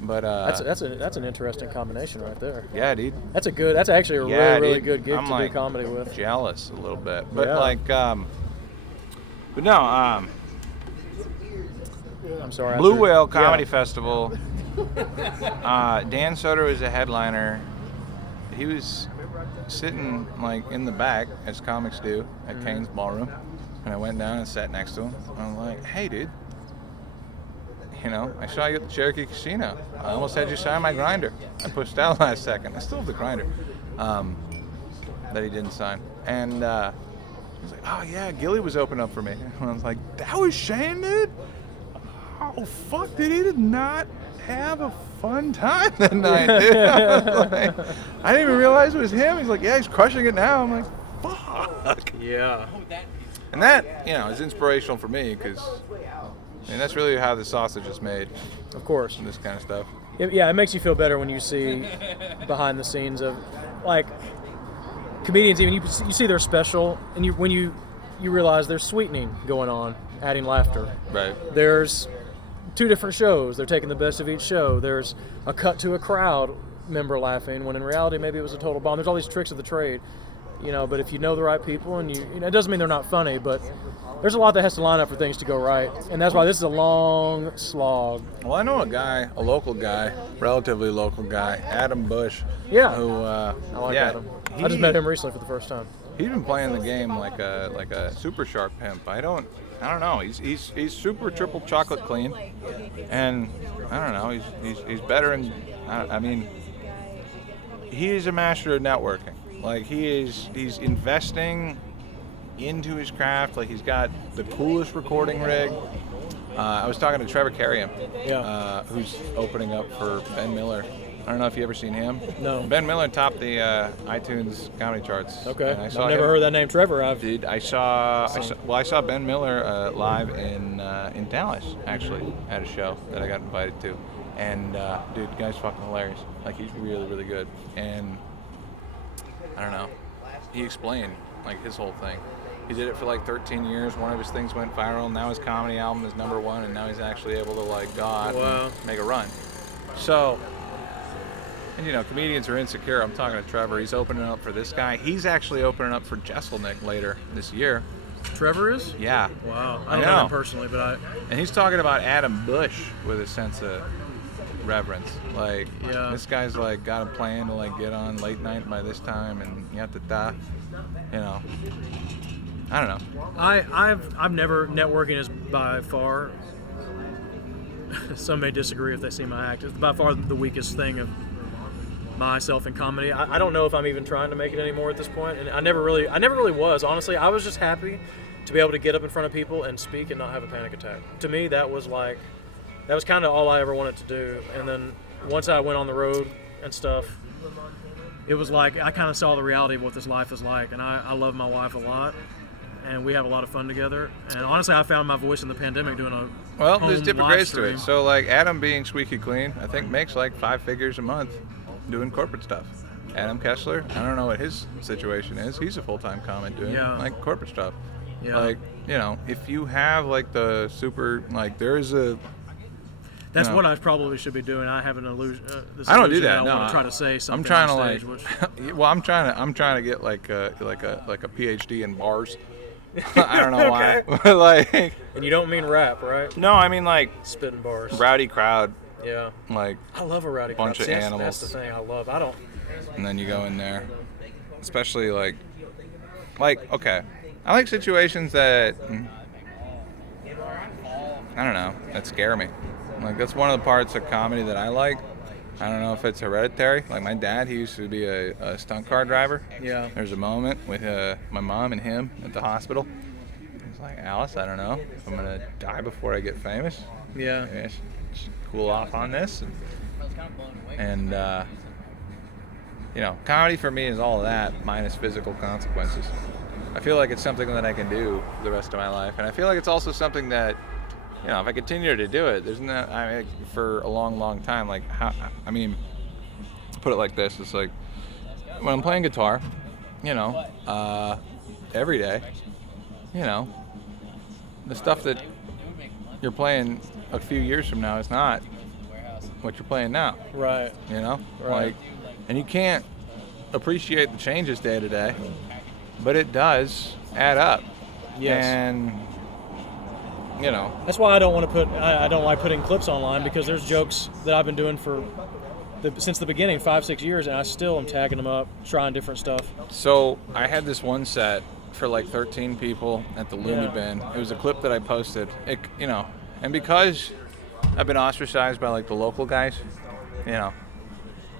But that's an interesting combination right there. Yeah, dude. That's actually a really good gig to do comedy with. Jealous a little bit, but but no. I'm sorry. Blue Whale Comedy Festival. Dan Soder was a headliner. He was sitting like in the back, as comics do, at Kane's Ballroom, and I went down and sat next to him. I'm like, "Hey, dude. I saw you at the Cherokee Casino. I almost had you sign my grinder. I pushed out last second. I still have the grinder that he didn't sign." And he was like, "Oh yeah, Gilly was open up for me." And I was like, "That was Shane, dude? Oh fuck, dude, he did not have a fun time that night, dude." I didn't even realize it was him. He's like, "Yeah, he's crushing it now." I'm like, "Fuck." Yeah. And that, is inspirational for me because. That's really how the sausage is made. Of course. And this kind of stuff. Yeah, it makes you feel better when you see behind the scenes of, like, comedians. Even you see their special, and when you realize there's sweetening going on, adding laughter. Right. There's 2 different shows. They're taking the best of each show. There's a cut to a crowd member laughing when in reality maybe it was a total bomb. There's all these tricks of the trade. But if you know the right people and it doesn't mean they're not funny, but there's a lot that has to line up for things to go right. And that's why this is a long slog. Well, I know a local guy, relatively local guy, Adam Bush. Yeah. Who, I like Adam. I just met him recently for the first time. He's been playing the game like a super sharp pimp. I don't know. He's super triple chocolate clean. And I don't know, he's better he's a master of networking. Like he's investing into his craft. Like he's got the coolest recording rig. I was talking to Trevor Carrion, who's opening up for Ben Miller. I don't know if you ever seen him. No. Ben Miller topped the iTunes comedy charts. Okay. I've never heard that name, Trevor. Dude, I saw Ben Miller live in Dallas actually at a show that I got invited to, and dude, the guy's fucking hilarious. Like he's really really good, and I don't know. He explained like his whole thing. He did it for like 13 years. One of his things went viral. Now his comedy album is #1, and now he's actually able to like go out and make a run. So, and comedians are insecure. I'm talking to Trevor. He's opening up for this guy. He's actually opening up for Jesselnick later this year. Trevor is? Yeah. Wow. I don't know him personally, but And he's talking about Adam Bush with a sense of reverence. Like, this guy's like got a plan to like get on late night by this time, and I don't know. I've never, networking is by far, some may disagree if they see my act, it's by far the weakest thing of myself in comedy. I don't know if I'm even trying to make it anymore at this point, and I never really was. Honestly, I was just happy to be able to get up in front of people and speak and not have a panic attack. To me, that was kind of all I ever wanted to do. And then once I went on the road and stuff, it was like I kind of saw the reality of what this life is like, and I love my wife a lot. and we have a lot of fun together. And honestly, I found my voice in the pandemic doing a Well, home there's different live grades to stream. it. So like Adam being squeaky clean, I think makes like 5 figures a month doing corporate stuff. Adam Kessler, I don't know what his situation is. He's a full-time comic doing like corporate stuff. Yeah. Like, you know, if you have like the super, like there's a. That's you know, what I probably should be doing. I have an illusion. I don't do that. I No, want to try to say something. I'm trying to on stage, like. Well, I'm trying to get like a PhD in bars. I don't know why. But like. And you don't mean rap, right? No, I mean like Spitting bars. rowdy crowd. Yeah. Like. I love a rowdy bunch crowd. of See, animals. That's the thing I love. I don't. And then you go in there, especially like okay, I like situations that I don't know, that scare me. Like that's one of the parts of comedy that I like. I don't know if it's hereditary. Like my dad, he used to be a stunt car driver. Yeah. There's a moment with my mom and him at the hospital. He's like, Alice, I don't know if I'm gonna die before I get famous. Yeah. Maybe I should cool off on this. And you know, comedy for me is all of that minus physical consequences. I feel like it's something that I can do the rest of my life, and I feel like it's also something that, you know, if I continue to do it, there's no, I mean, for a long, long time. Like, how? I mean, put it like this: it's like when I'm playing guitar, you know, every day, you know, the stuff that you're playing a few years from now is not what you're playing now. Right. You know, Right. like, and you can't appreciate the changes day to day, but it does add up. Yes. And you know, That's why I don't want to put. I don't like putting clips online because there's jokes that I've been doing since the beginning, 5-6 years, and I still am tagging them up, trying different stuff. so I had this one set for like 13 people at the Looney Yeah. Bin. It was a clip that I posted. It, you know, and because I've been ostracized by like the local guys, you know,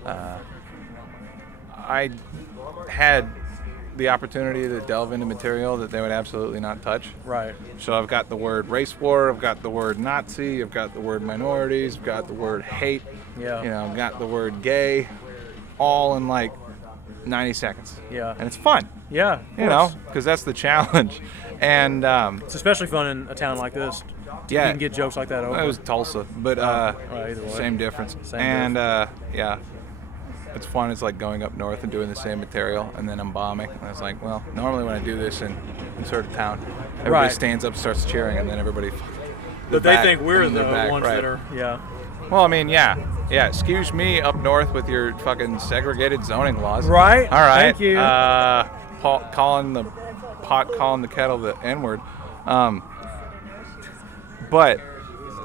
I had the opportunity to delve into material that they would absolutely not touch. Right. So I've got the word race war, I've got the word Nazi, I've got the word minorities, I've got the word hate, Yeah. you know, I've got the word gay, all in like 90 seconds. Yeah. And it's fun, Yeah. you know, because that's the challenge. And It's especially fun in a town like this. yeah, You can get jokes like that over. it was Tulsa, but right, either way. same difference. Same And yeah, it's fun. It's like going up north and doing the same material, and then I'm bombing. And it's like, well, normally when I do this in sort of town, everybody Right. stands up, starts cheering, and then everybody. But they think we're the ones right. that are. Yeah. Well, I mean, yeah. Excuse me, up north with your fucking segregated zoning laws. Right. All right. Thank you. Calling the pot, calling the kettle the N-word. But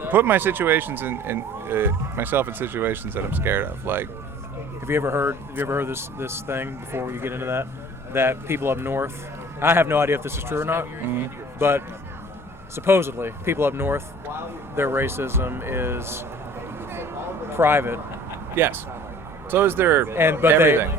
put my situations in myself in situations that I'm scared of, like. Have you ever heard this thing before you get into that? That people up north, I have no idea if this is true or not, but supposedly people up north, their racism is private, Yes. So is there but everything.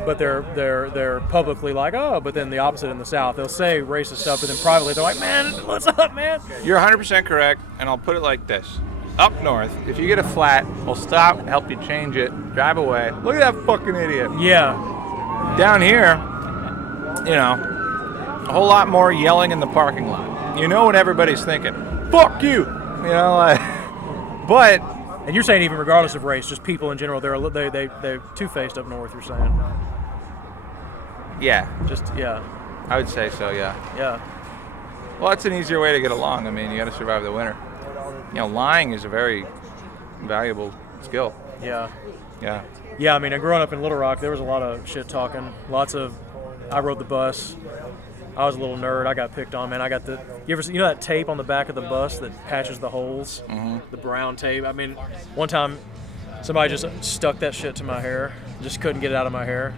they're publicly like, oh, but then the opposite in the South, they'll say racist stuff, but then privately they're like, man, what's up, man? You're 100% correct, and I'll put it like this. Up north, if you get a flat, we'll stop, help you change it, drive away. Look at that fucking idiot. Yeah, Down here, you know, a whole lot more yelling in the parking lot. You know what everybody's thinking. Fuck you! You know, like, but and you're saying even regardless of race, just people in general, they're two-faced up north. You're saying, yeah, just yeah, I would say so, yeah. yeah. Well, it's an easier way to get along. I mean, you got to survive the winter. You know, lying is a very valuable skill. Yeah. Yeah. Yeah, I mean, growing up in Little Rock, there was a lot of shit talking. I rode the bus. I was a little nerd. I got picked on, man. I got you know that tape on the back of the bus that patches the holes? Mm-hmm. The brown tape. I mean, one time somebody just stuck that shit to my hair. Just couldn't get it out of my hair.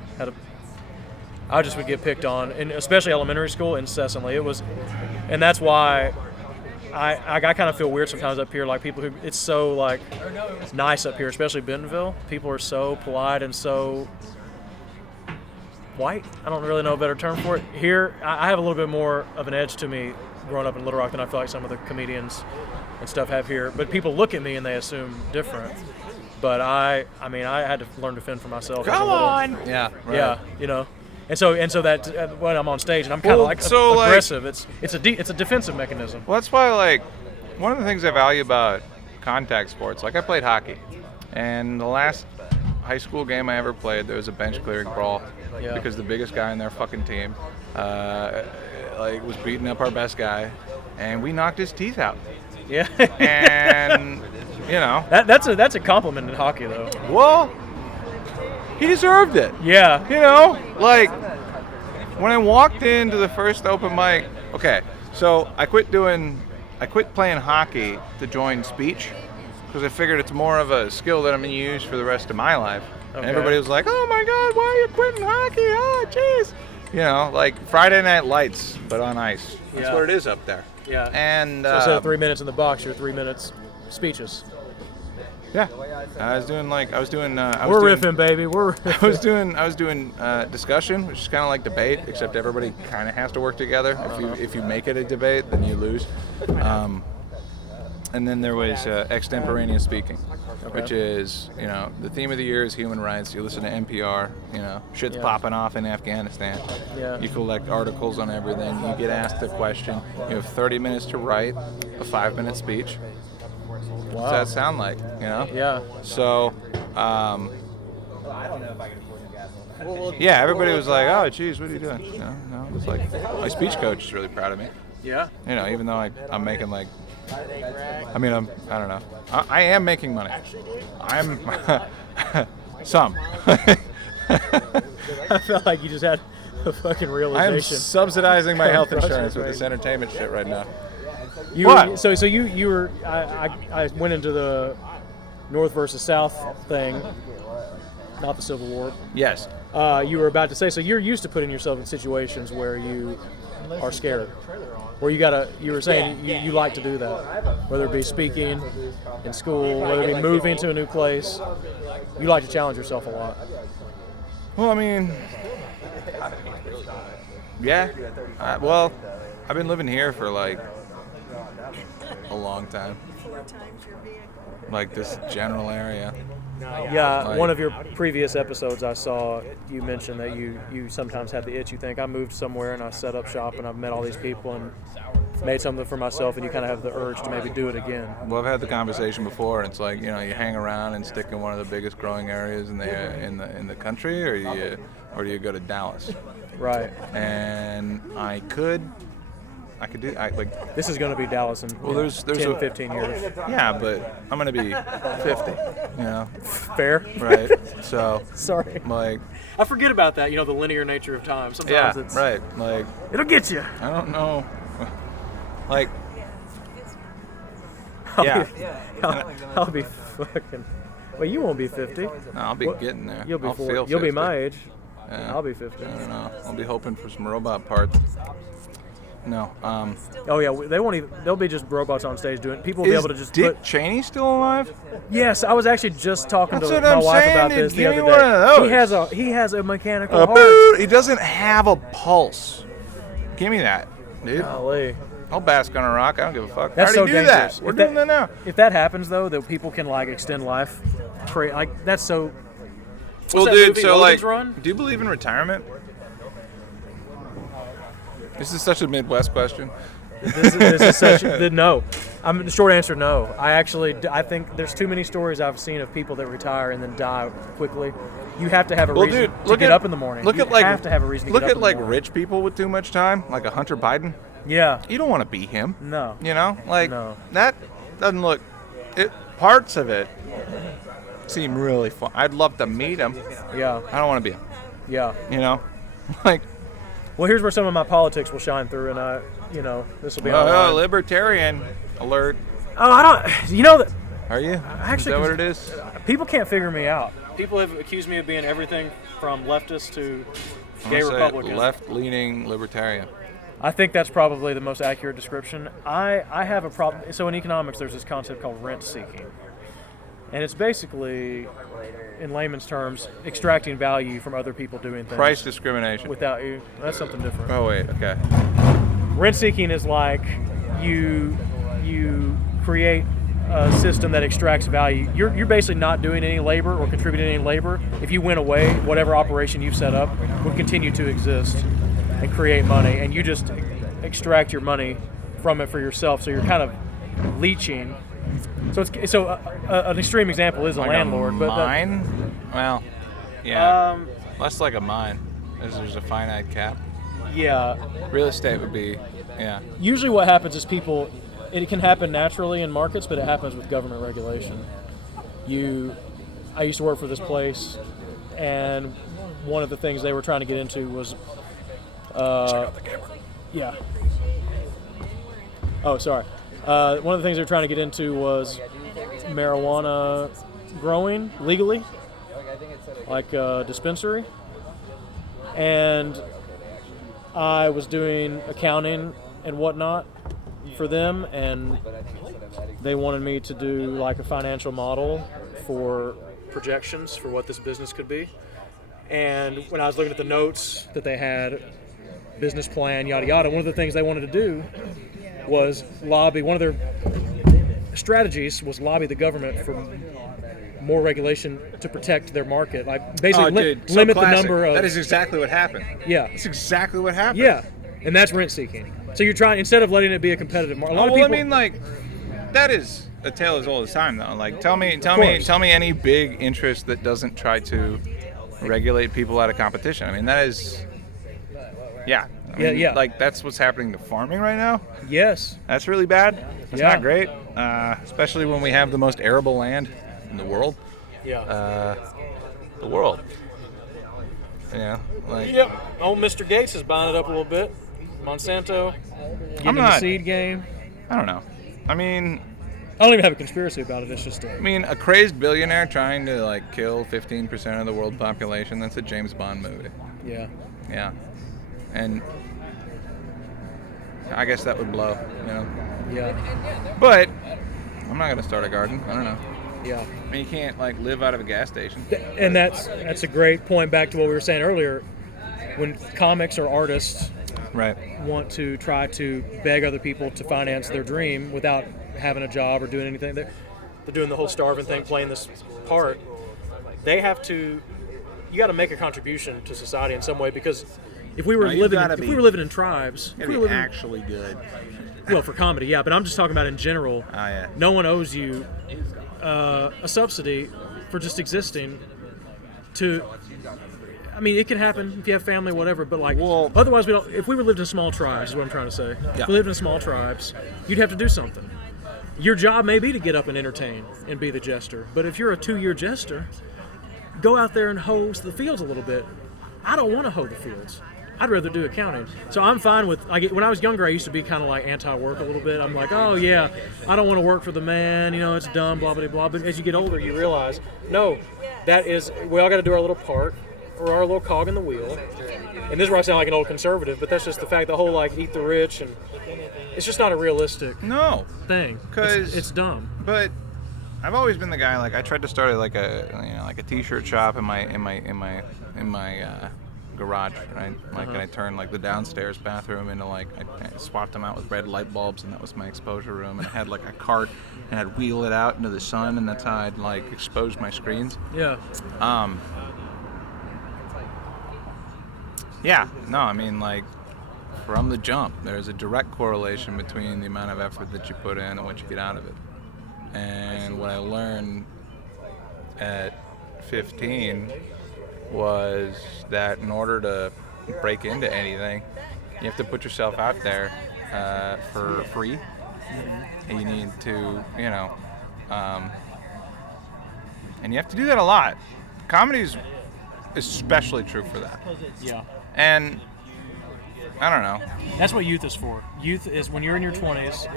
I just would get picked on, and especially elementary school, incessantly. And that's why I kind of feel weird sometimes up here, like people who, it's so like nice up here, especially Bentonville. People are so polite and so white. I don't really know a better term for it. Here, I have a little bit more of an edge to me growing up in Little Rock than I feel like some of the comedians and stuff have here. But people look at me and they assume different. But I mean, I had to learn to fend for myself. Come on! Yeah, right. Yeah, you know. And so that when I'm on stage and I'm kind of aggressive, it's a defensive mechanism. Well, that's why like one of the things I value about contact sports, like I played hockey, and the last high school game I ever played, there was a bench clearing brawl because the biggest guy in their fucking team like was beating up our best guy, and we knocked his teeth out. Yeah. And you know that's a compliment in hockey though. Well, he deserved it. Yeah. You know, like when I walked into the first open mic, okay, so I quit playing hockey to join speech because I figured it's more of a skill that I'm going to use for the rest of my life. Okay. And everybody was like, oh my God, why are you quitting hockey? Oh, jeez. You know, like Friday Night Lights, but on ice. That's what it is up there. Yeah. And so instead of 3 minutes in the box, you're 3 minutes speeches. Yeah. We're riffing, baby. We're riffing. I was doing discussion, which is kind of like debate, except everybody kind of has to work together. If you make it a debate, then you lose. And then there was extemporaneous speaking, which is, you know, the theme of the year is human rights. You listen to NPR, you know, shit's popping off in Afghanistan. Yeah. You collect articles on everything. You get asked a question. You have 30 minutes to write a 5-minute speech. What does that sound like, you know? Yeah. So, yeah, everybody was like, oh, geez, what are you doing? You know, no, it was like, my speech coach is really proud of me. Yeah. You know, even though I'm making like, I don't know. I am making money. I'm, some. I felt like you just had a fucking realization. I'm subsidizing my health insurance with this entertainment shit right now. You were. I went into the North versus South thing, not the Civil War. Yes. You were about to say, so you're used to putting yourself in situations where you are scared, where you were saying you like to do that, whether it be speaking in school, whether it be moving to a new place. You like to challenge yourself a lot. Well, I mean, yeah. Well, I've been living here for like a long time. Like this general area. Yeah, like, one of your previous episodes I saw, you mentioned that you sometimes have the itch. You think, I moved somewhere and I set up shop and I've met all these people and made something for myself, and you kind of have the urge to maybe do it again. Well, I've had the conversation before. It's like, you know, you hang around and stick in one of the biggest growing areas in the country, or do you go to Dallas? Right. And I could do like. This is going to be Dallas in there's 10, 15 years. Yeah, but I'm going to be 50. You know. Fair. Right. So. Sorry. Like. I forget about that. You know, the linear nature of time. Sometimes it's. Right. Like. It'll get you. I don't know. Like. I'll be fucking. Well, you won't be 50. No, I'll be getting there. You'll be I'll 40. feel 50. You'll be my age. Yeah. I'll be 50. I don't know. I'll be hoping for some robot parts. No. Oh yeah, they won't even. They'll be just robots on stage doing. People will be able to just. Dick Cheney still alive? Yes, I was actually just talking That's to what my I'm wife saying, about dude. this the Give other me one of day. those. He has a mechanical heart. He doesn't have a pulse. Give me that, dude. Golly. I'll bask on a rock. I don't give a fuck. That's I already so do dangerous. that. We're doing that now. If that happens though, that people can like extend life, like that's so. Well, that dude. movie, So Logan's like, Run? do you believe in retirement? This is such a Midwest question. This is such no. The short answer, no. I think there's too many stories I've seen of people that retire and then die quickly. You have to have a reason to get up in the morning. You have to have a reason to get up in the morning. Look at rich people with too much time, like a Hunter Biden. Yeah. You don't want to be him. No. You know, like no. That doesn't look. Parts of it seem really fun. I'd love to meet him. Yeah. I don't want to be him. Yeah. You know, like. Well, here's where some of my politics will shine through, and this will be. Oh, libertarian alert. Oh, I don't. You know that. Are you? Actually, is that what it is? People can't figure me out. People have accused me of being everything from leftist to gay Republican. Left-leaning libertarian. I think that's probably the most accurate description. I have a problem. So in economics, there's this concept called rent seeking. And it's basically, in layman's terms, extracting value from other people doing things. Price discrimination. Without you. That's something different. Oh, wait, okay. Rent seeking is like you create a system that extracts value. You're basically not doing any labor or contributing any labor. If you went away, whatever operation you've set up would continue to exist and create money, and you just extract your money from it for yourself. So you're kind of leeching. So an extreme example is a like landlord, a mine. Well, yeah, less like a mine, as there's a finite cap. Yeah. Real estate would be, yeah. Usually, what happens is it can happen naturally in markets, but it happens with government regulation. I used to work for this place, and one of the things they were trying to get into was, Check out the camera. yeah. Oh, sorry. One of the things they were trying to get into was marijuana growing legally, like a dispensary. And I was doing accounting and whatnot for them, and they wanted me to do like a financial model for projections for what this business could be. And when I was looking at the notes that they had, business plan, yada yada, one of the things they wanted to do was lobby. One of their strategies was lobby the government for more regulation to protect their market. Like basically limit the number of. That is exactly what happened. Yeah, that's exactly what happened. Yeah, and that's rent seeking. So you're trying, instead of letting it be a competitive market. I mean, like, that is a tale as old as time, though. Like, tell me any big interest that doesn't try to regulate people out of competition. I mean, that is, yeah. I mean, yeah. Like, that's what's happening to farming right now. Yes. That's really bad. That's not great, especially when we have the most arable land in the world. Yeah. The world. Yeah. Like. Yep. Old Mr. Gates is buying it up a little bit. Monsanto. Getting the seed game. I don't know. I mean, I don't even have a conspiracy about it. It's just a crazed billionaire trying to like kill 15% of the world population. That's a James Bond movie. Yeah. Yeah. And I guess that would blow, you know. Yeah. But I'm not gonna start a garden. I don't know. Yeah. I mean, you can't like live out of a gas station. And that's a great point back to what we were saying earlier. When comics or artists want to try to beg other people to finance their dream without having a job or doing anything, they're doing the whole starving thing, playing this part. They have to. You got to make a contribution to society in some way, because if we were living in tribes, if we were actually good. Well, for comedy, yeah, but I'm just talking about in general. Oh, yeah. No one owes you a subsidy for just existing. I mean, it can happen if you have family, whatever, but like, otherwise we don't. If we lived in small tribes, is what I'm trying to say. Yeah. If we lived in small tribes, you'd have to do something. Your job may be to get up and entertain and be the jester, but if you're a 2-year jester, go out there and hoe the fields a little bit. I don't want to hoe the fields. I'd rather do accounting. So I'm fine with, when I was younger, I used to be kind of like anti-work a little bit. I'm like, oh yeah, I don't want to work for the man, it's dumb, blah, blah, blah. But as you get older, you realize, no, we all got to do our little part, or our little cog in the wheel. And this is where I sound like an old conservative, but that's just the fact, the whole like eat the rich, and it's just not a realistic thing. Because it's dumb. But I've always been the guy, like I tried to start like a t-shirt shop in my garage, right? Like, and I turned like the downstairs bathroom into like, I swapped them out with red light bulbs, and that was my exposure room. And I had like a cart, and I'd wheel it out into the sun, and that's how I'd like expose my screens. Yeah. Yeah. No, I mean, like, from the jump, there's a direct correlation between the amount of effort that you put in and what you get out of it. And what I learned at 15 was that in order to break into anything, you have to put yourself out there for free. And you need to, and you have to do that a lot. Comedy's especially true for that. Yeah. And I don't know. That's what youth is for. Youth is when you're in your 20s,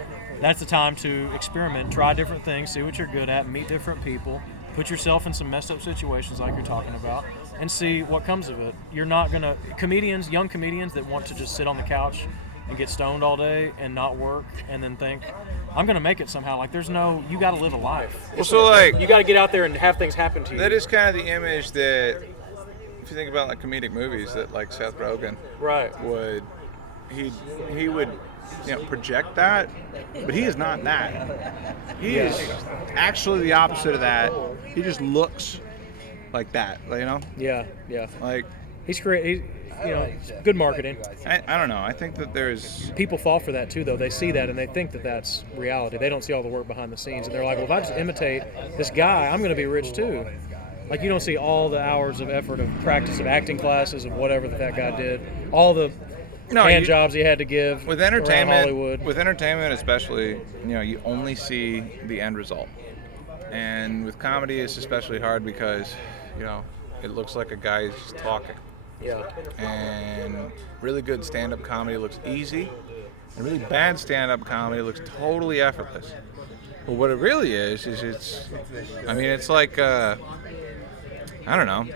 that's the time to experiment, try different things, see what you're good at, meet different people, put yourself in some messed up situations like you're talking about, and see what comes of it. You're not going to... young comedians that want to just sit on the couch and get stoned all day and not work and then think, I'm going to make it somehow. Like, you got to live a life. Well, so like... You got to get out there and have things happen to you. That is kind of the image that... If you think about like comedic movies, that like Seth Rogen would, he would project that, but he is not that. He is actually the opposite of that. He just looks like that, Yeah. Like He's great. It's good marketing. I don't know. I think that there's People fall for that too, though. They see that and they think that that's reality. They don't see all the work behind the scenes, and they're like, "Well, if I just imitate this guy, I'm going to be rich too." Like, you don't see all the hours of effort of practice of acting classes of whatever that guy did, all the hand jobs he had to give with around entertainment. Hollywood. With entertainment, especially, you only see the end result, and with comedy, it's especially hard because, it looks like a guy's just talking. Yeah. And really good stand-up comedy looks easy, and really bad stand-up comedy looks totally effortless. But what it really is it's like I don't know.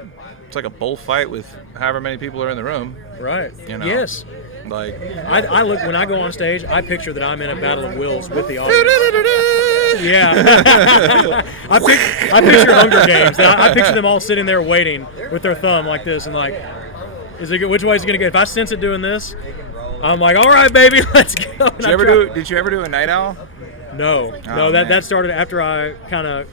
It's like a bullfight with however many people are in the room. Right. Yes. Like I look when I go on stage, I picture that I'm in a battle of wills with the audience. Yeah. I picture Hunger Games. I picture them all sitting there waiting with their thumb like this and like, which way is it gonna go? If I sense it doing this, I'm like, all right, baby, let's go. Did you ever do a night owl? No. That started after I kind of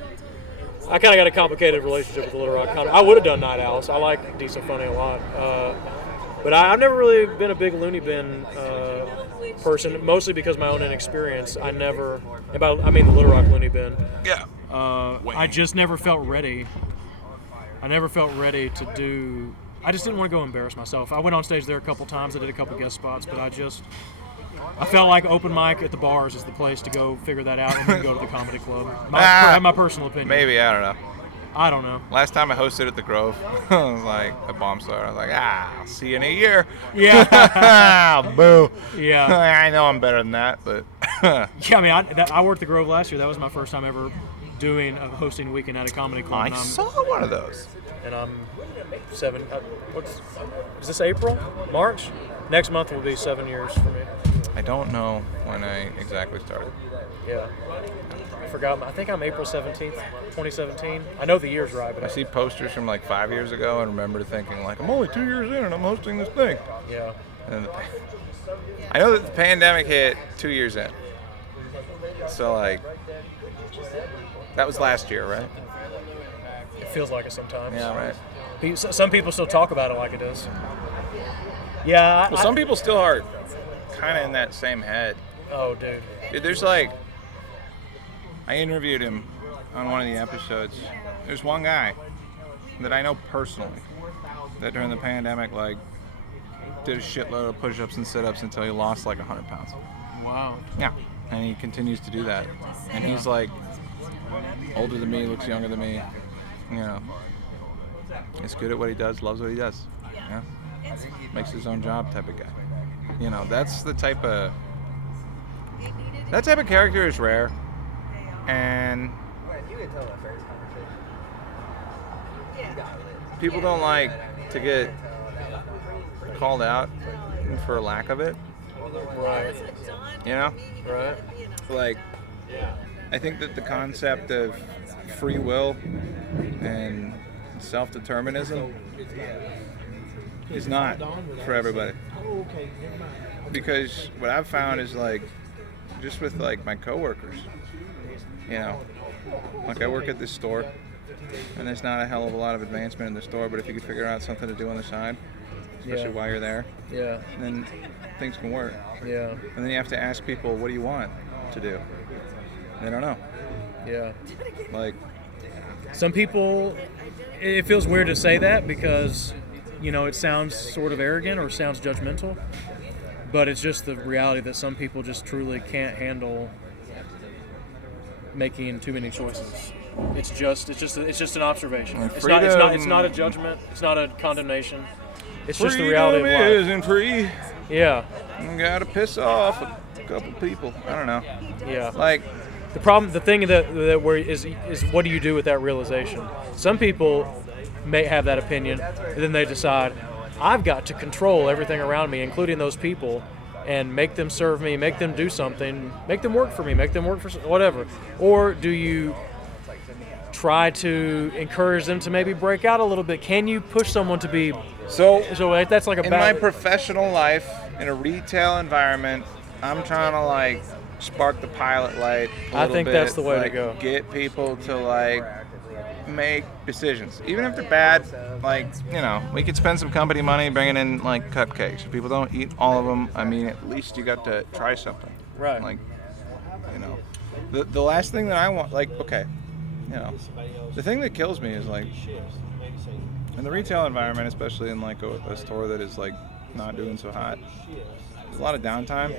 got a complicated relationship with the Little Rock Comedy. I would have done Night Owls. I like Decent Funny a lot. But I've never really been a big loony bin person, mostly because of my own inexperience. I mean the Little Rock Loony Bin. Yeah. I just never felt ready. I never felt ready to do. I just didn't want to go embarrass myself. I went on stage there a couple times. I did a couple guest spots, but I felt like open mic at the bars is the place to go figure that out and then go to the comedy club. My personal opinion. Maybe, I don't know. I don't know. Last time I hosted at the Grove, I was like a bomb star. I was like, I'll see you in a year. Yeah. Boo. Yeah. I know I'm better than that, but. Yeah, I mean, I worked the Grove last year. That was my first time ever doing a hosting weekend at a comedy club. I saw one of those. And I'm is this April? March? Next month will be 7 years for me. I don't know when I exactly started. Yeah. I forgot. I think I'm April 17th, 2017. I know the year's right, but I see posters from like 5 years ago and remember thinking like, I'm only 2 years in and I'm hosting this thing. Yeah. And I know that the pandemic hit 2 years in. So like, that was last year, right? It feels like it sometimes. Yeah, right. Some people still talk about it like it is. Yeah. Well, some people still are kind of in that same head. Oh, dude. There's like, I interviewed him on one of the episodes. There's one guy that I know personally that during the pandemic, like, did a shitload of push-ups and sit-ups until he lost like 100 pounds. Wow. Yeah. And he continues to do that. And he's like older than me, looks younger than me. He's good at what he does, loves what he does. Yeah. Makes his own job type of guy. That's the type of character is rare. And people don't like to get called out for a lack of it. Right. Right. Like, I think that the concept of free will and self-determinism is not for everybody. Because what I've found is like, just with like my coworkers, like I work at this store and there's not a hell of a lot of advancement in the store, but if you could figure out something to do on the side, especially while you're there, then things can work. Yeah. And then you have to ask people, what do you want to do? They don't know. Yeah. Like, some people, it feels weird to say that because, it sounds sort of arrogant or sounds judgmental, but it's just the reality that some people just truly can't handle making too many choices. It's just an observation. It's not a judgment. It's not a condemnation. It's just the reality of life. Freedom isn't free. Yeah. You gotta piss off a couple people. I don't know. Yeah. Like, the thing that is what do you do with that realization? Some people may have that opinion, and then they decide, I've got to control everything around me, including those people, and make them serve me, make them do something, make them work for me, make them work for whatever. Or do you try to encourage them to maybe break out a little bit? Can you push someone to be... So that's like a in my professional life, in a retail environment, I'm trying to like spark the pilot light a I little think bit, that's the way to like, go. Get people to like make decisions, even if they're bad. Like, you know, we could spend some company money bringing in like cupcakes. If people don't eat all of them, I mean, at least you got to try something. Right. Like, you know, the last thing that I want, like, okay, you know, the thing that kills me is like in the retail environment, especially in like a store that is like not doing so hot. There's a lot of downtime,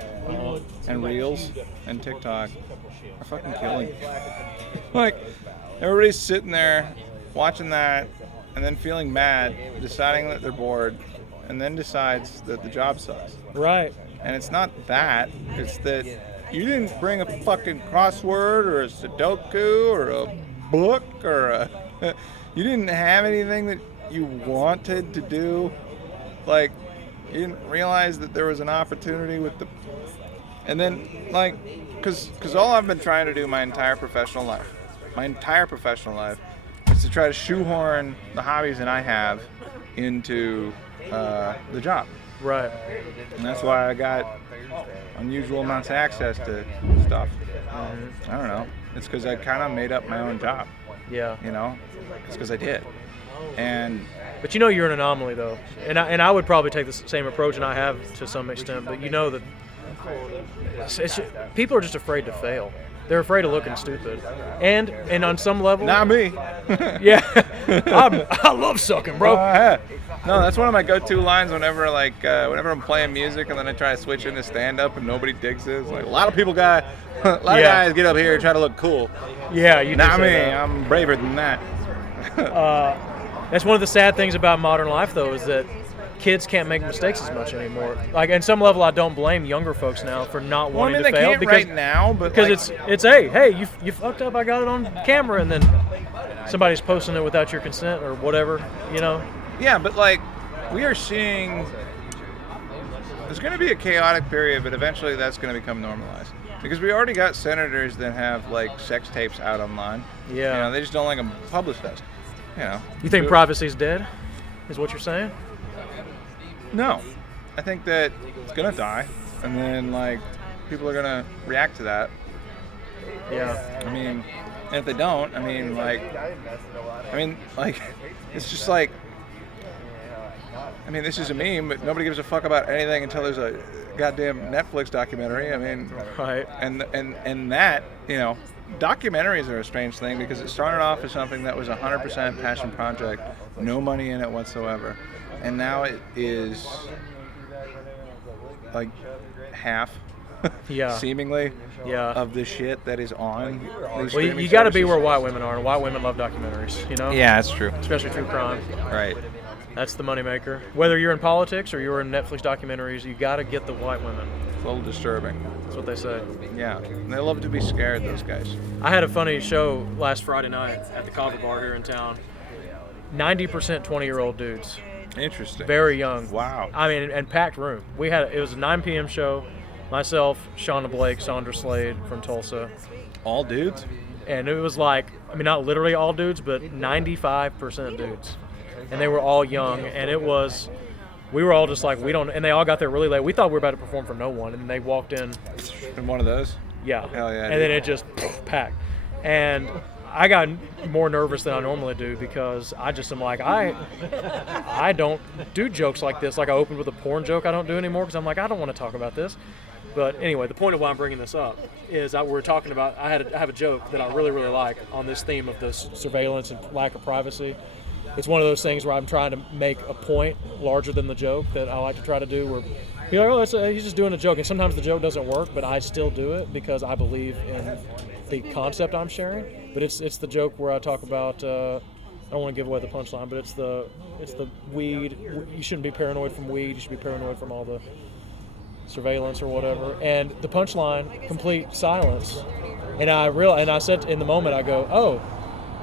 and Reels and TikTok are fucking killing me. Like, everybody's sitting there watching that and then feeling mad, deciding that they're bored, and then decides that the job sucks. Right. And it's not that, it's that you didn't bring a fucking crossword or a Sudoku or a book or a... You didn't have anything that you wanted to do. Like, you didn't realize that there was an opportunity with the... And then, like, because all I've been trying to do my entire professional life is to try to shoehorn the hobbies that I have into the job. Right. And that's why I got unusual amounts of access to stuff. I don't know. It's because I kind of made up my own job. Yeah. You know? It's because I did. But you know you're an anomaly, though. And I would probably take the same approach, and I have to some extent. But you know that people are just afraid to fail. They're afraid of looking stupid. And on some level... Not me. Yeah. I love sucking, bro. No, that's one of my go-to lines whenever I'm playing music and then I try to switch into stand-up and nobody digs it. It's like, a lot of guys get up here and try to look cool. Yeah, you Not me. that. I'm braver than that. That's one of the sad things about modern life, though, is that kids can't make mistakes as much anymore. Like, on some level, I don't blame younger folks now for not wanting to fail. They can't right now, but because it's hey, you fucked up. I got it on camera, and then somebody's posting it without your consent or whatever, you know. Yeah, but like, we are seeing there's going to be a chaotic period, but eventually that's going to become normalized. Because we already got senators that have like sex tapes out online. Yeah. You know, they just don't like them publicized. You know. You think privacy's dead? Is what you're saying? No. I think that it's going to die, and then like people are going to react to that. Yeah. I mean, and if they don't, I mean, it's just like, I mean, this is a meme, but nobody gives a fuck about anything until there's a goddamn Netflix documentary. I mean, right. And that, you know, documentaries are a strange thing because it started off as something that was 100% passion project, no money in it whatsoever, and now it is like half. Yeah. Seemingly. Yeah. Of the shit that is on these Well, you got to be where white women are, and white women love documentaries, you know? Yeah, that's true. Especially true crime. Right. That's the moneymaker. Whether you're in politics or you're in Netflix documentaries, you got to get the white women. It's a little disturbing. That's what they say. Yeah. They love to be scared, those guys. I had a funny show last Friday night at the Kava Bar here in town. 90% 20-year-old dudes. Interesting. Very young. Wow. I mean, and packed room. It was a 9 p.m. show. Myself, Shauna Blake, Sandra Slade from Tulsa. All dudes? And it was like, I mean, not literally all dudes, but 95% dudes. And they were all young, and we were all just like, and they all got there really late. We thought we were about to perform for no one, and they walked in. In one of those? Yeah. Hell yeah. And then it just packed. And I got more nervous than I normally do because I just am like, I don't do jokes like this. Like I opened with a porn joke I don't do anymore because I'm like, I don't want to talk about this. But anyway, the point of why I'm bringing this up is we're talking about, I have a joke that I really, really like on this theme of this surveillance and lack of privacy. It's one of those things where I'm trying to make a point larger than the joke that I like to try to do where people are like, oh, he's just doing a joke. And sometimes the joke doesn't work, but I still do it because I believe in the concept I'm sharing. But it's the joke where I talk about, I don't want to give away the punchline, but it's the weed. You shouldn't be paranoid from weed. You should be paranoid from all the surveillance or whatever. And the punchline, complete silence. And I said in the moment, I go, oh,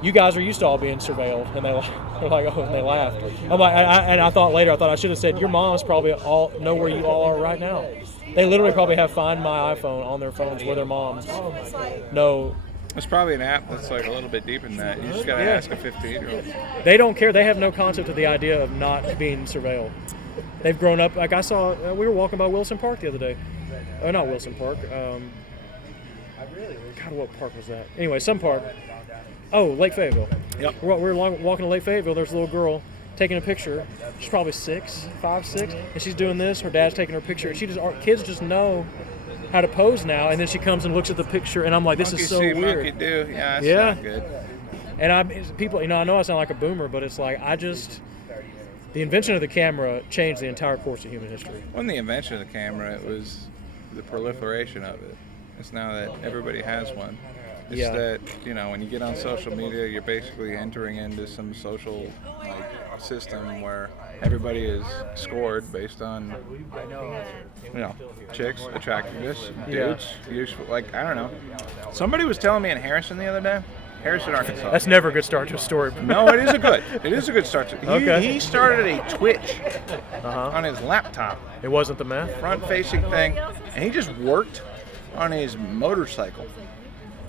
you guys are used to all being surveilled. And they're like, oh, and they laughed. I'm like, I thought I should have said, your moms probably all know where you all are right now. They literally probably have Find My iPhone on their phones where their moms know. There's probably an app that's like a little bit deeper than that. You just gotta ask a 15-year-old. They don't care. They have no concept of the idea of not being surveilled. they've grown up. Like I saw, we were walking by Wilson Park the other day. Oh, not Wilson Park. God, what park was that? Anyway, some park. Oh, Lake Fayetteville. Yep. We're walking to Lake Fayetteville. There's a little girl taking a picture. She's probably 5, 6, and she's doing this. Her dad's taking her picture. Kids just know how to pose now, and then she comes and looks at the picture, and I'm like, this is so monkey see, weird. Monkey do. Yeah, it's Yeah. not good. And people, I know I sound like a boomer, but it's like the invention of the camera changed the entire course of human history. When the invention of the camera, it was the proliferation of it. It's now that everybody has one. It's that, when you get on social media, you're basically entering into some social system where everybody is scored based on, chicks, attractiveness, dudes, useful. I don't know. Somebody was telling me in Harrison the other day, Harrison, Arkansas. That's never a good start to a story. No, it is a good start. He started a Twitch Uh-huh. on his laptop, It wasn't the math? front-facing thing, and he just worked on his motorcycle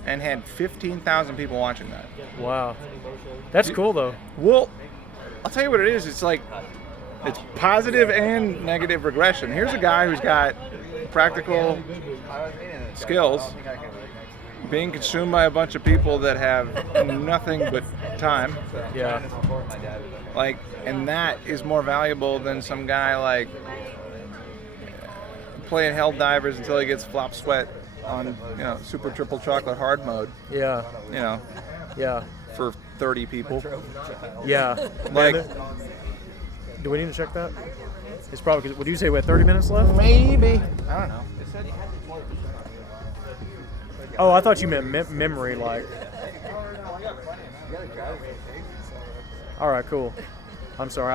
and had 15,000 people watching that. Wow. That's cool, though. Well, I'll tell you what it is. It's it's positive and negative regression. Here's a guy who's got practical skills being consumed by a bunch of people that have nothing but time. Yeah. And that is more valuable than some guy playing Hell Divers until he gets flop sweat on super triple chocolate hard mode. Yeah. Yeah. For 30 people. Yeah. Do we need to check that? It's probably. Would you say we had 30 minutes left? Maybe. I don't know. Oh, I thought you meant memory. All right, cool. I'm sorry.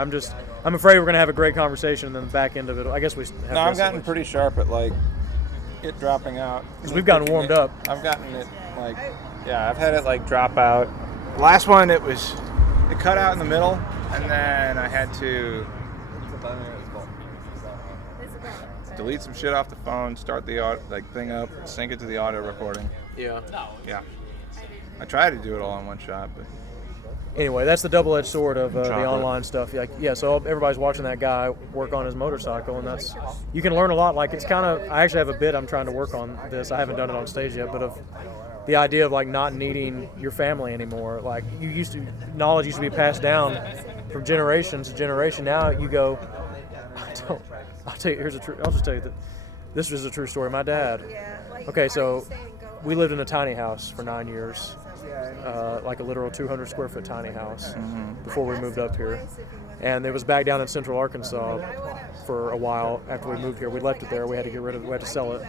I'm afraid we're gonna have a great conversation, and then the back end of it. I guess we. Have I've gotten pretty sharp at it dropping out. Because we've gotten warmed up. I've gotten it I've had it drop out. Last one, it cut out in the middle, and then I had to delete some shit off the phone, start the thing up, sync it to the audio recording. Yeah. Yeah. I tried to do it all in one shot, but Anyway, that's the double-edged sword of the Chocolate. online stuff. So everybody's watching that guy work on his motorcycle, and you can learn a lot. It's kind of, I actually have a bit I'm trying to work on this. I haven't done it on stage yet, but of the idea of not needing your family anymore. Knowledge used to be passed down from generation to generation. Now you go, I'll tell you, I'll just tell you that this is a true story. My dad. Okay, so we lived in a tiny house for 9 years. A literal 200 square foot tiny house before we moved up here. And it was back down in central Arkansas for a while after we moved here. We left it there. We had to sell it.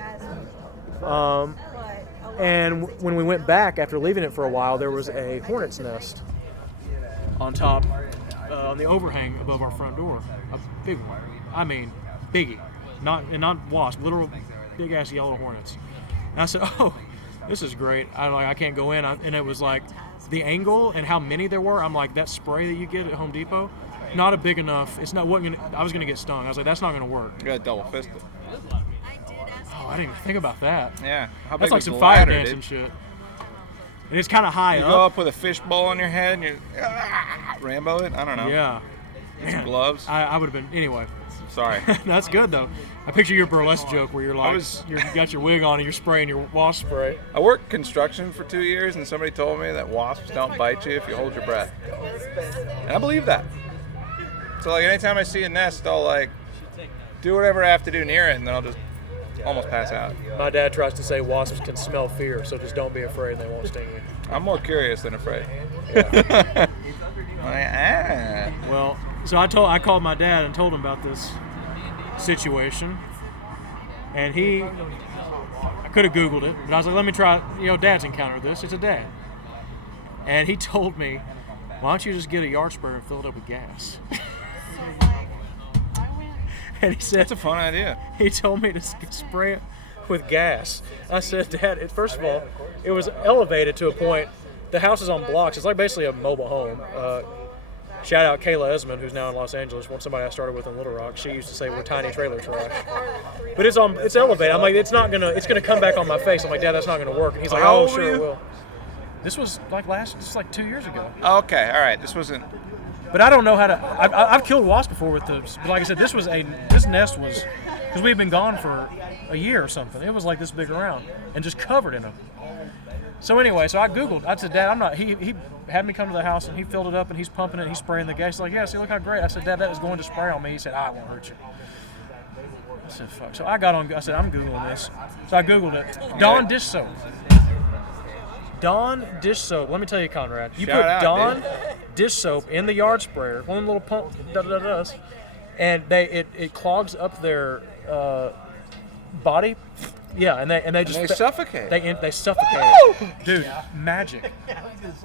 And when we went back after leaving it for a while, there was a hornet's nest on top, on the overhang above our front door. A big one. I mean, biggie. Not wasp, literal big ass yellow hornets. And I said, oh, this is great. I can't go in. And it was the angle and how many there were. I'm like, that spray that you get at Home Depot, not a big enough. I was gonna get stung. I was like, that's not gonna work. you got double fisted. Oh, I didn't even think about that. Yeah. How big That's was some the fire ladder, dancing dude? shit. And it's kind of high You up. go up with a fishbowl on your head and you Rambo it? I don't know. Yeah. Some gloves? I would have been anyway. Sorry. That's good though. I picture your burlesque joke where you're you got your wig on and you're spraying your wasp spray. I worked construction for 2 years, and somebody told me that wasps don't bite you if you hold your breath. And I believe that. So anytime I see a nest, I'll do whatever I have to do near it, and then I'll just almost pass out. My dad tries to say wasps can smell fear, so just don't be afraid; they won't sting you. I'm more curious than afraid. Well, so I called my dad and told him about this situation, and I could have Googled it, but I was like, let me try. Dad's encountered this. It's a dad, and he told me, why don't you just get a yard sprayer and fill it up with gas? And he said, That's a fun idea. He told me to spray it with gas. I said, Dad, first of all, it was elevated to a point. The house is on blocks. It's basically a mobile home. Shout out Kayla Esmond, who's now in Los Angeles. Somebody I started with in Little Rock. She used to say we're tiny trailer trash. But it's elevated. I'm like, it's gonna come back on my face. I'm like, Dad, that's not gonna work. And he's like, How oh, old were sure you? it will. This was 2 years ago. Okay, all right. This wasn't. But I don't know how to. I've killed wasps before with the. But like I said, this nest was because we'd been gone for a year or something. It was like this big around and just covered in them. So anyway, so I Googled. I said, Dad, I'm not. He had me come to the house and he filled it up and he's pumping it. And he's spraying the gas. He's like, yeah, see, look how great. I said, Dad, that is going to spray on me. He said, it won't hurt you. I said, fuck. So I got on. I said, I'm Googling this. So I Googled it. Dawn dish soap. Dawn dish soap. Let me tell you, Conrad. You Shout put out, Dawn dish soap in the yard sprayer, one of them little pump, and it clogs up their body. Yeah, and they just suffocate. They suffocate. Dude, magic.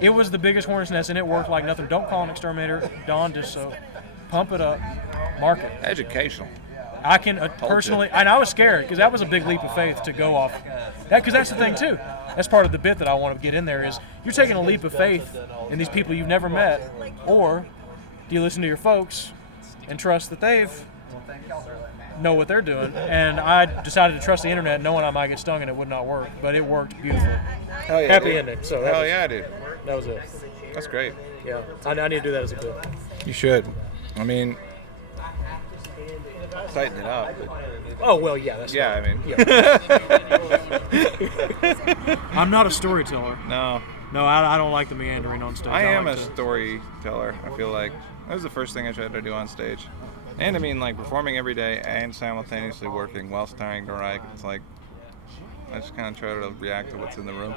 It was the biggest hornet's nest, and it worked like nothing. Don't call an exterminator. Dawn dish soap. Pump it up. Market. Educational. I can personally, and I was scared because that was a big leap of faith to go off. Because that's the thing too. That's part of the bit that I want to get in there is you're taking a leap of faith in these people you've never met, or do you listen to your folks and trust that they've know what they're doing? And I decided to trust the internet, knowing I might get stung and it would not work, but it worked beautifully. Hell yeah, Happy dude. ending. So Hell yeah, dude. That was it. That's great. Yeah, I need to do that as a bit. You should. I mean, tighten it up. Oh well, yeah. That's Yeah, fine. I mean. Yeah. I'm not a storyteller. No. No, I don't like the meandering on stage. I am like a storyteller. I feel like that was the first thing I tried to do on stage. And I mean, like, performing every day and simultaneously working while starring to write. It's like, I just kind of try to react to what's in the room.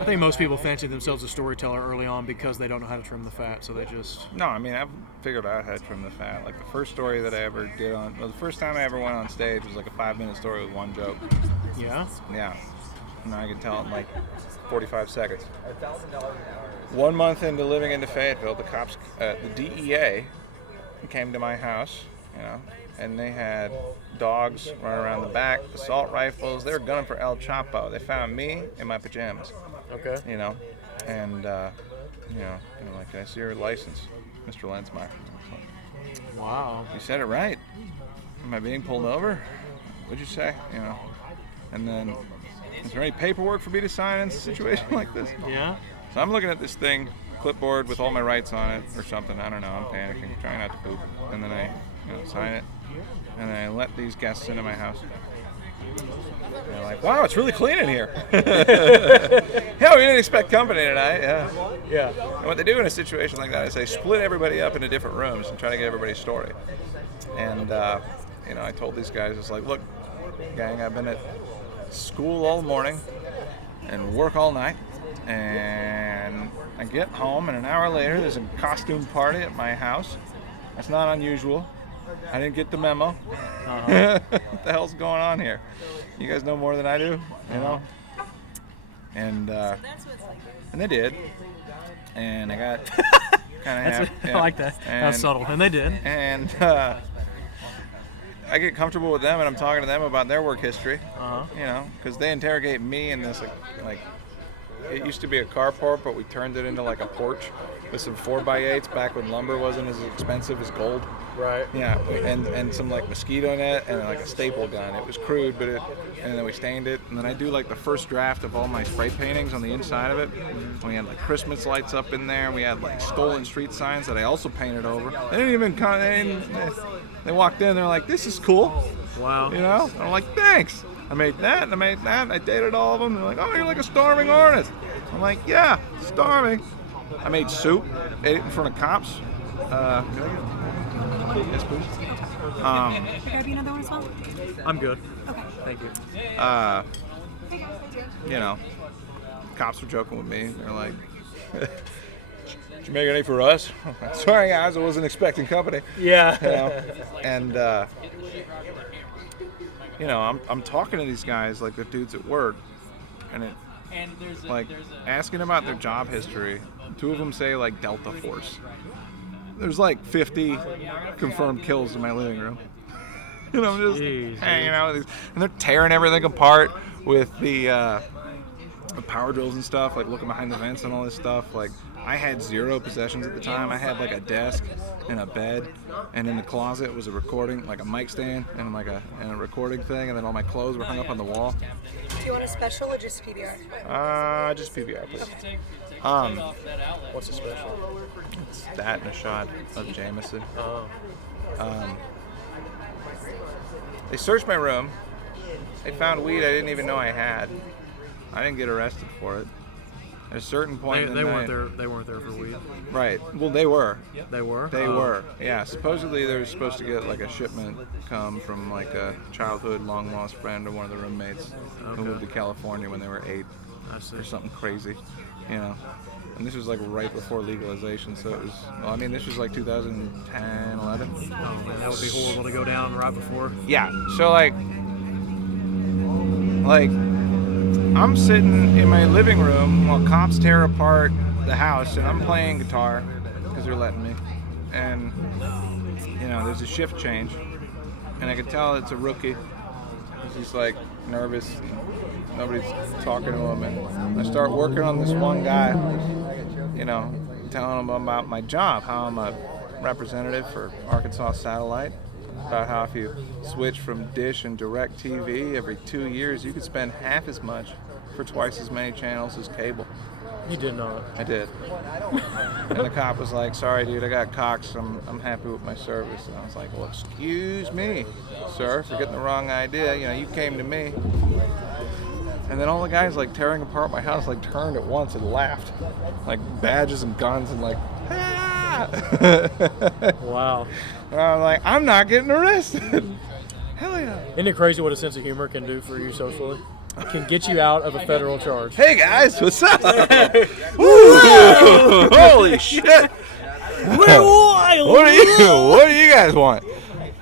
I think most people fancy themselves a storyteller early on because they don't know how to trim the fat, so they just... No, I mean, I've figured out how to trim the fat. Like, the first story that I ever did the first time I ever went on stage was like a 5-minute story with one joke. Yeah? Yeah. And I could tell it in like 45 seconds. 1 month into living in Fayetteville, the cops, the DEA, came to my house, and they had dogs running around the back, assault rifles. They were gunning for El Chapo. They found me in my pajamas. Okay. And like, can I see your license, Mr. Lensmeyer? Wow. You said it right. Am I being pulled over? What'd you say? And then, is there any paperwork for me to sign in a situation like this? Yeah. So I'm looking at this thing, clipboard with all my rights on it or something. I don't know. I'm panicking, trying not to poop. And then I sign it. And then I let these guests into my house. And they're like, wow, it's really clean in here. Yeah, we didn't expect company tonight. Yeah. And what they do in a situation like that is they split everybody up into different rooms and try to get everybody's story. And, I told these guys, it's like, look, gang, I've been at school all morning and work all night. And I get home, and an hour later, there's a costume party at my house. That's not unusual. I didn't get the memo. Uh-huh. What the hell's going on here? You guys know more than I do, And they did. And I got kind of happy. I like that. That's subtle. And they did. And I get comfortable with them, and I'm talking to them about their work history. Because they interrogate me in this like it used to be a carport, but we turned it into like a porch with some 4x8s back when lumber wasn't as expensive as gold. Right. Yeah, and some like mosquito net and like a staple gun. It was crude, and then we stained it. And then I do like the first draft of all my spray paintings on the inside of it. We had like Christmas lights up in there. We had like stolen street signs that I also painted over. They didn't even they walked in, they're like, this is cool. Wow. And I'm like, thanks. I made that, and I made that, and I dated all of them. They're like, oh, you're like a starving artist. I'm like, yeah, starving. I made soup, ate it in front of cops. Yes, please. Can I grab you another one as well? I'm good. Okay. Thank you. Cops were joking with me. They're like, did you make any for us? Sorry, guys, I wasn't expecting company. Yeah. And I'm talking to these guys like the dudes at work, and asking about their job history. 2 of them say like Delta Force. There's like 50 confirmed kills in my living room. I'm just hanging out with these, and they're tearing everything apart with the power drills and stuff, like looking behind the vents and all this stuff. Like, I had 0 possessions at the time. I had like a desk and a bed, and in the closet was a recording, like a mic stand and like a recording thing, and then all my clothes were hung up on the wall. Do you want a special or just PBR? Just PBR, please. What's the special? It's that and a shot of Jameson. Oh. They searched my room. They found weed I didn't even know I had. I didn't get arrested for it. At a certain point, They weren't there. They weren't there for weed. Right. Well, they were. They were. They were. Yeah. Supposedly they were supposed to get like a shipment come from like a childhood long lost friend or one of the roommates who moved to California when they were 8 I see. or something crazy, you know. And this was like right before legalization, so it was. Well, I mean, this was like 2010, 11. Oh man, that would be horrible to go down right before. Yeah. So like I'm sitting in my living room while cops tear apart the house, and I'm playing guitar because they're letting me. And you know, there's a shift change, and I can tell it's a rookie. He's like nervous. And nobody's talking to him, and I start working on this one guy. You know, telling him about my job, how I'm a representative for Arkansas Satellite. About how if you switch from Dish and Direct TV every 2 years, you could spend half as much for twice as many channels as cable. You did not. I did. And the cop was like, sorry dude, I got cox, I'm happy with my service. And I was like, well, excuse me, sir, for getting the wrong idea. You know, you came to me. And then all the guys like tearing apart my house like turned at once and laughed. Like badges and guns and like, ah! Wow. And I'm like, I'm not getting arrested. Hell yeah. Isn't it crazy what a sense of humor can do for you socially? It can get you out of a federal charge. Hey guys, what's up? Woo! Holy shit! We're wild. What do you guys want?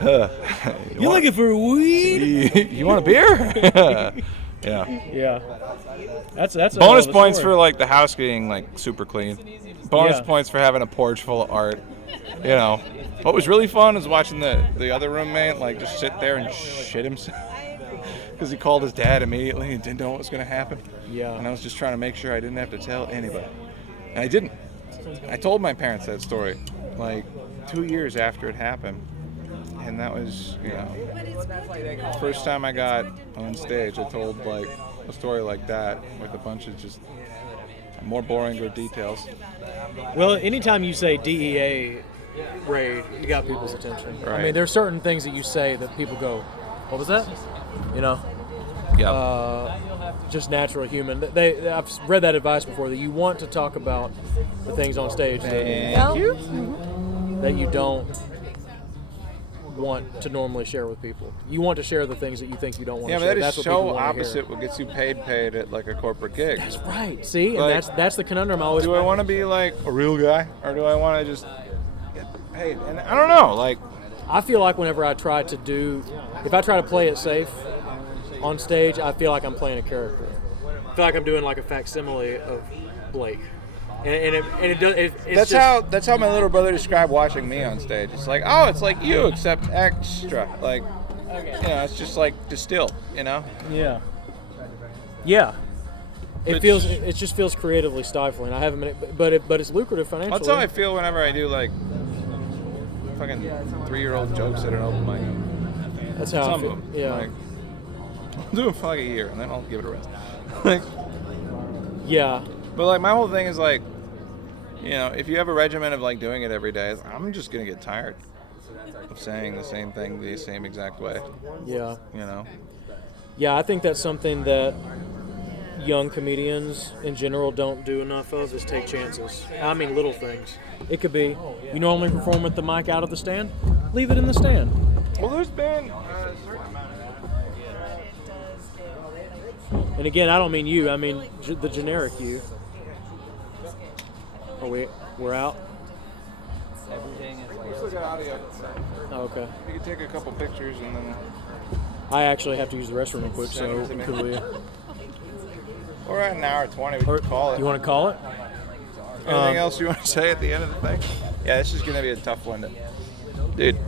You looking for weed? You want a beer? Yeah. Yeah. That's a Bonus hell of a points story. for like the house getting like super clean. Bonus points for having a porch full of art. You know, what was really fun was watching the other roommate like just sit there and shit himself because he called his dad immediately and didn't know what was going to happen. Yeah. And I was just trying to make sure I didn't have to tell anybody, and I didn't. I told my parents that story like 2 years after it happened, and that was, you know, first time I got on stage. I told like a story like that with a bunch of just more boring details. Well, anytime you say DEA raid, you got people's attention. Right. I mean, there's certain things that you say that people go, what was that? You know? Yeah. Just natural human. I've read that advice before, that you want to talk about the things on stage Thank you. that you don't want to normally share with people. You want to share the things that you think you don't want Yeah, to but share. that That's is what people so want to hear. opposite what gets you paid at like a corporate gig. That's right. See, Like, and that's the conundrum I always. Do I want to be like a real guy, or do I want to just get paid? And I don't know. Like, I feel like whenever I try to if I try to play it safe on stage, I feel like I'm playing a character. I feel like I'm doing like a facsimile of Blake, it's that's how my little brother described watching me on stage. It's like, oh, it's like you except extra. Like, you know, it's just like distilled. You know. Yeah. Yeah. It just feels creatively stifling. I haven't, but it's lucrative financially. That's how I feel whenever I do like fucking 3-year-old jokes at an open mic. That's how I Some feel. of them. Yeah. Like, I'll do it for like a year and then I'll give it a rest. Like, Yeah. but like my whole thing is like, you know, if you have a regimen of like doing it every day, I'm just gonna get tired of saying the same thing the same exact way. Yeah. You know. Yeah, I think that's something that young comedians in general don't do enough of, is take chances. I mean, little things. It could be, you normally perform with the mic out of the stand, leave it in the stand. Well, there's been a certain amount of. And again, I don't mean you, I mean the generic you. Are we're out? We still got audio. Oh, okay. You can take a couple pictures and then. I actually have to use the restroom real quick, so Send it to me. could we? We're at an hour 20. We can call it. You want to call it? Anything else you want to say at the end of the thing? Yeah, this is gonna be a tough one. Dude,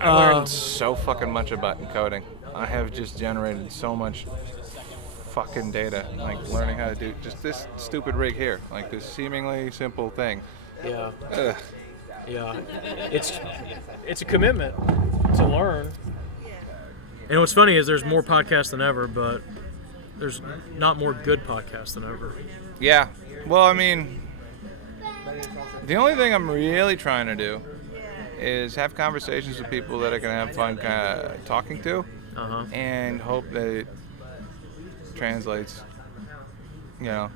I learned so fucking much about encoding. I have just generated so much fucking data, like learning how to do just this stupid rig here, like this seemingly simple thing. Yeah. Ugh. Yeah. It's a commitment to learn. And what's funny is there's more podcasts than ever, but there's not more good podcasts than ever. Yeah. Well, I mean, The only thing I'm really trying to do is have conversations with people that I can have fun kind of talking to, and hope that it translates. You know,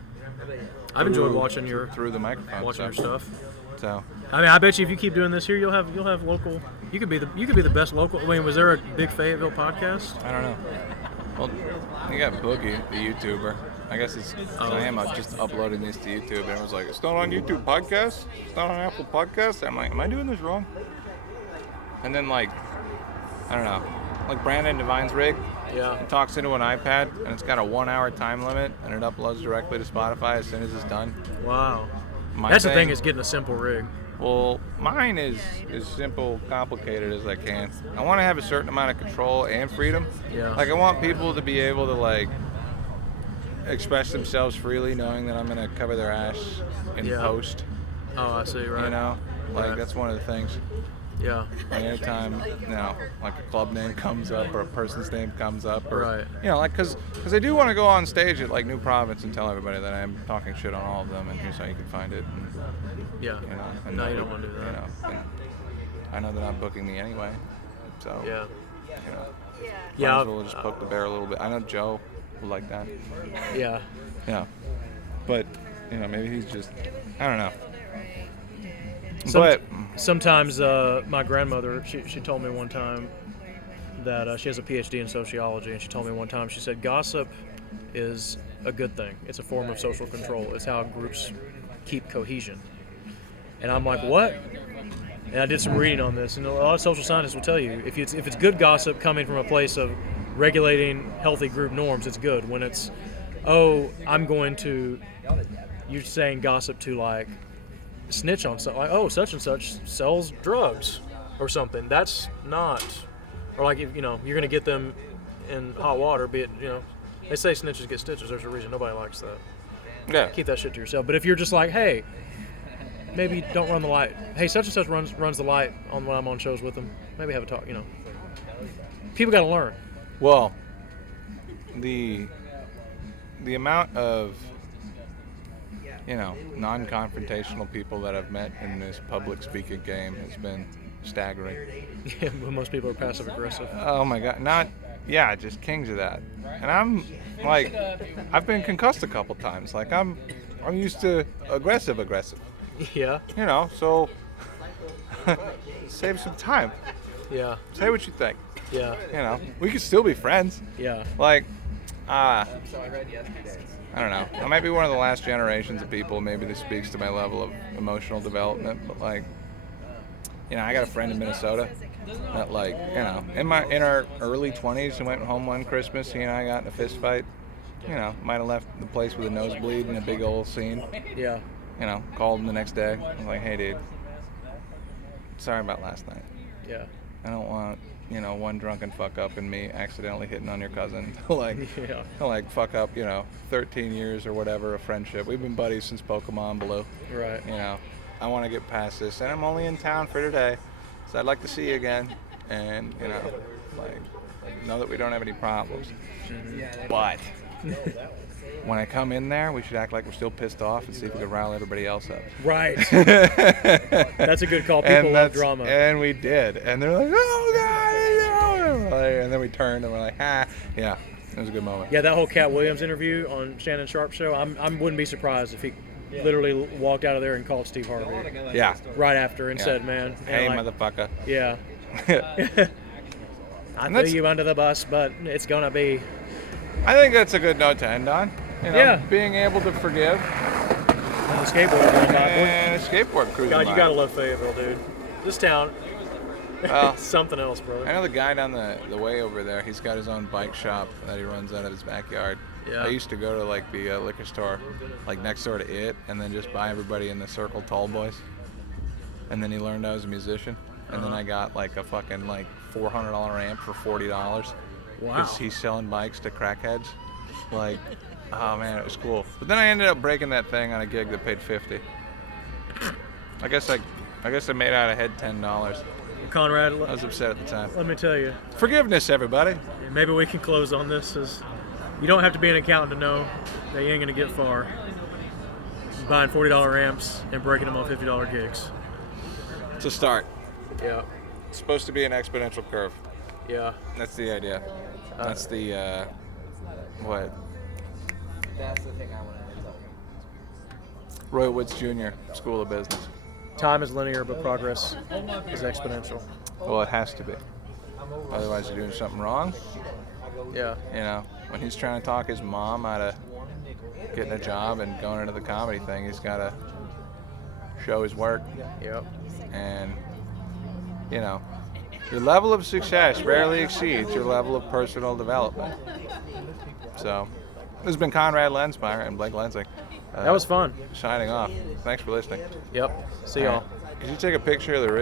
I've enjoyed watching through the microphone. your stuff. So I mean, I bet you if you keep doing this here, you'll have local. You could be the best local. I mean, was there a big Fayetteville podcast? I don't know. Well, you got Boogie, the YouTuber. I guess I am just uploading these to YouTube, and it was like, it's not on YouTube Podcasts. It's not on Apple Podcasts. I'm like, am I doing this wrong? And then I don't know, like Brandon Devine's rig. Yeah. It talks into an iPad, and it's got a 1 hour time limit, and it uploads directly to Spotify as soon as it's done. Wow. That's the thing, is getting a simple rig. Well, mine is as simple, complicated as I can. I want to have a certain amount of control and freedom. Yeah. Like, I want people to be able to, express themselves freely, knowing that I'm going to cover their ass in post. Oh, I see, right. You know? Right. That's one of the things. Yeah. Like, anytime, a club name comes up or a person's name comes up. Or, right. because I do want to go on stage at, New Province and tell everybody that I'm talking shit on all of them, and here's how you can find it. And, yeah. And no, you don't want to do that. And I know they're not booking me anyway, so. Yeah. Might as well just poke the bear a little bit. I know Joe would like that. Yeah. Yeah. But, maybe he's just, I don't know. Sometimes my grandmother, she told me one time that she has a PhD in sociology, and she told me one time, she said, gossip is a good thing. It's a form of social control. It's how groups keep cohesion. And I'm like, what? And I did some reading on this, and a lot of social scientists will tell you, if it's good gossip coming from a place of regulating healthy group norms, it's good. When it's, you're saying gossip to snitch on something, such and such sells drugs or something. That's not, or if you're going to get them in hot water, be it, they say snitches get stitches. There's a reason. Nobody likes that. Yeah. Keep that shit to yourself. But if you're just hey, maybe don't run the light. Hey, such and such runs the light on when I'm on shows with them. Maybe have a talk. People got to learn. Well, the amount of non-confrontational people that I've met in this public speaking game has been staggering. Yeah, but most people are passive aggressive. Oh my God, just kings of that. And I'm I've been concussed a couple times. I'm used to aggressive. Yeah. So save some time. Yeah. Say what you think. Yeah. We could still be friends. Yeah. I don't know. I might be one of the last generations of people. Maybe this speaks to my level of emotional development. But I got a friend in Minnesota that in our early 20s, and went home one Christmas. He and I got in a fist fight. Might have left the place with a nosebleed and a big old scene. Yeah. Called him the next day. I was like, hey, dude, sorry about last night. Yeah. I don't want, one drunken fuck up and me accidentally hitting on your cousin fuck up, 13 years or whatever of friendship. We've been buddies since Pokemon Blue. Right. I want to get past this, and I'm only in town for today, so I'd like to see you again, and, know that we don't have any problems. Mm-hmm. But when I come in there, we should act like we're still pissed off and see if we can rile everybody else up. Right. That's a good call. People love drama. And we did. And they're like, oh, God. And then we turned and we're like, yeah. It was a good moment. Yeah, that whole Cat Williams interview on Shannon Sharp's show, I wouldn't be surprised if he literally walked out of there and called Steve Harvey. Yeah. Right after and said, man. Hey, motherfucker. Yeah. I threw you under the bus, but it's going to be. I think that's a good note to end on. Being able to forgive. And the skateboard going by. And skateboard cruising. God, you gotta love Fayetteville, dude. This town, something else, brother. I know the guy down the way over there. He's got his own bike shop that he runs out of his backyard. Yeah. I used to go to the liquor store, next door to it, and then just buy everybody in the Circle Tall Boys. And then he learned I was a musician, and then I got a fucking $400 amp for $40. Wow. Because he's selling bikes to crackheads. Oh man, it was cool. But then I ended up breaking that thing on a gig that paid $50. I guess I made out ahead $10. Conrad, I was upset at the time. Let me tell you. Forgiveness, everybody. Maybe we can close on this. You don't have to be an accountant to know that you ain't gonna get far. buying $40 amps and breaking them on $50 gigs. It's a start. Yeah. It's supposed to be an exponential curve. Yeah. That's the idea. That's the what? That's the thing I wanted to tell you. Roy Woods Jr. School of Business. Time is linear, but progress is exponential. Well, it has to be. Otherwise, you're doing something wrong. Yeah. You know, when he's trying to talk his mom out of getting a job and going into the comedy thing, he's got to show his work. Yep. And, you know, your level of success rarely exceeds your level of personal development. So, this has been Conrad Lensmeyer and Blake Lensing. That was fun. Signing off. Thanks for listening. Yep. See y'all. Could you take a picture of the rig?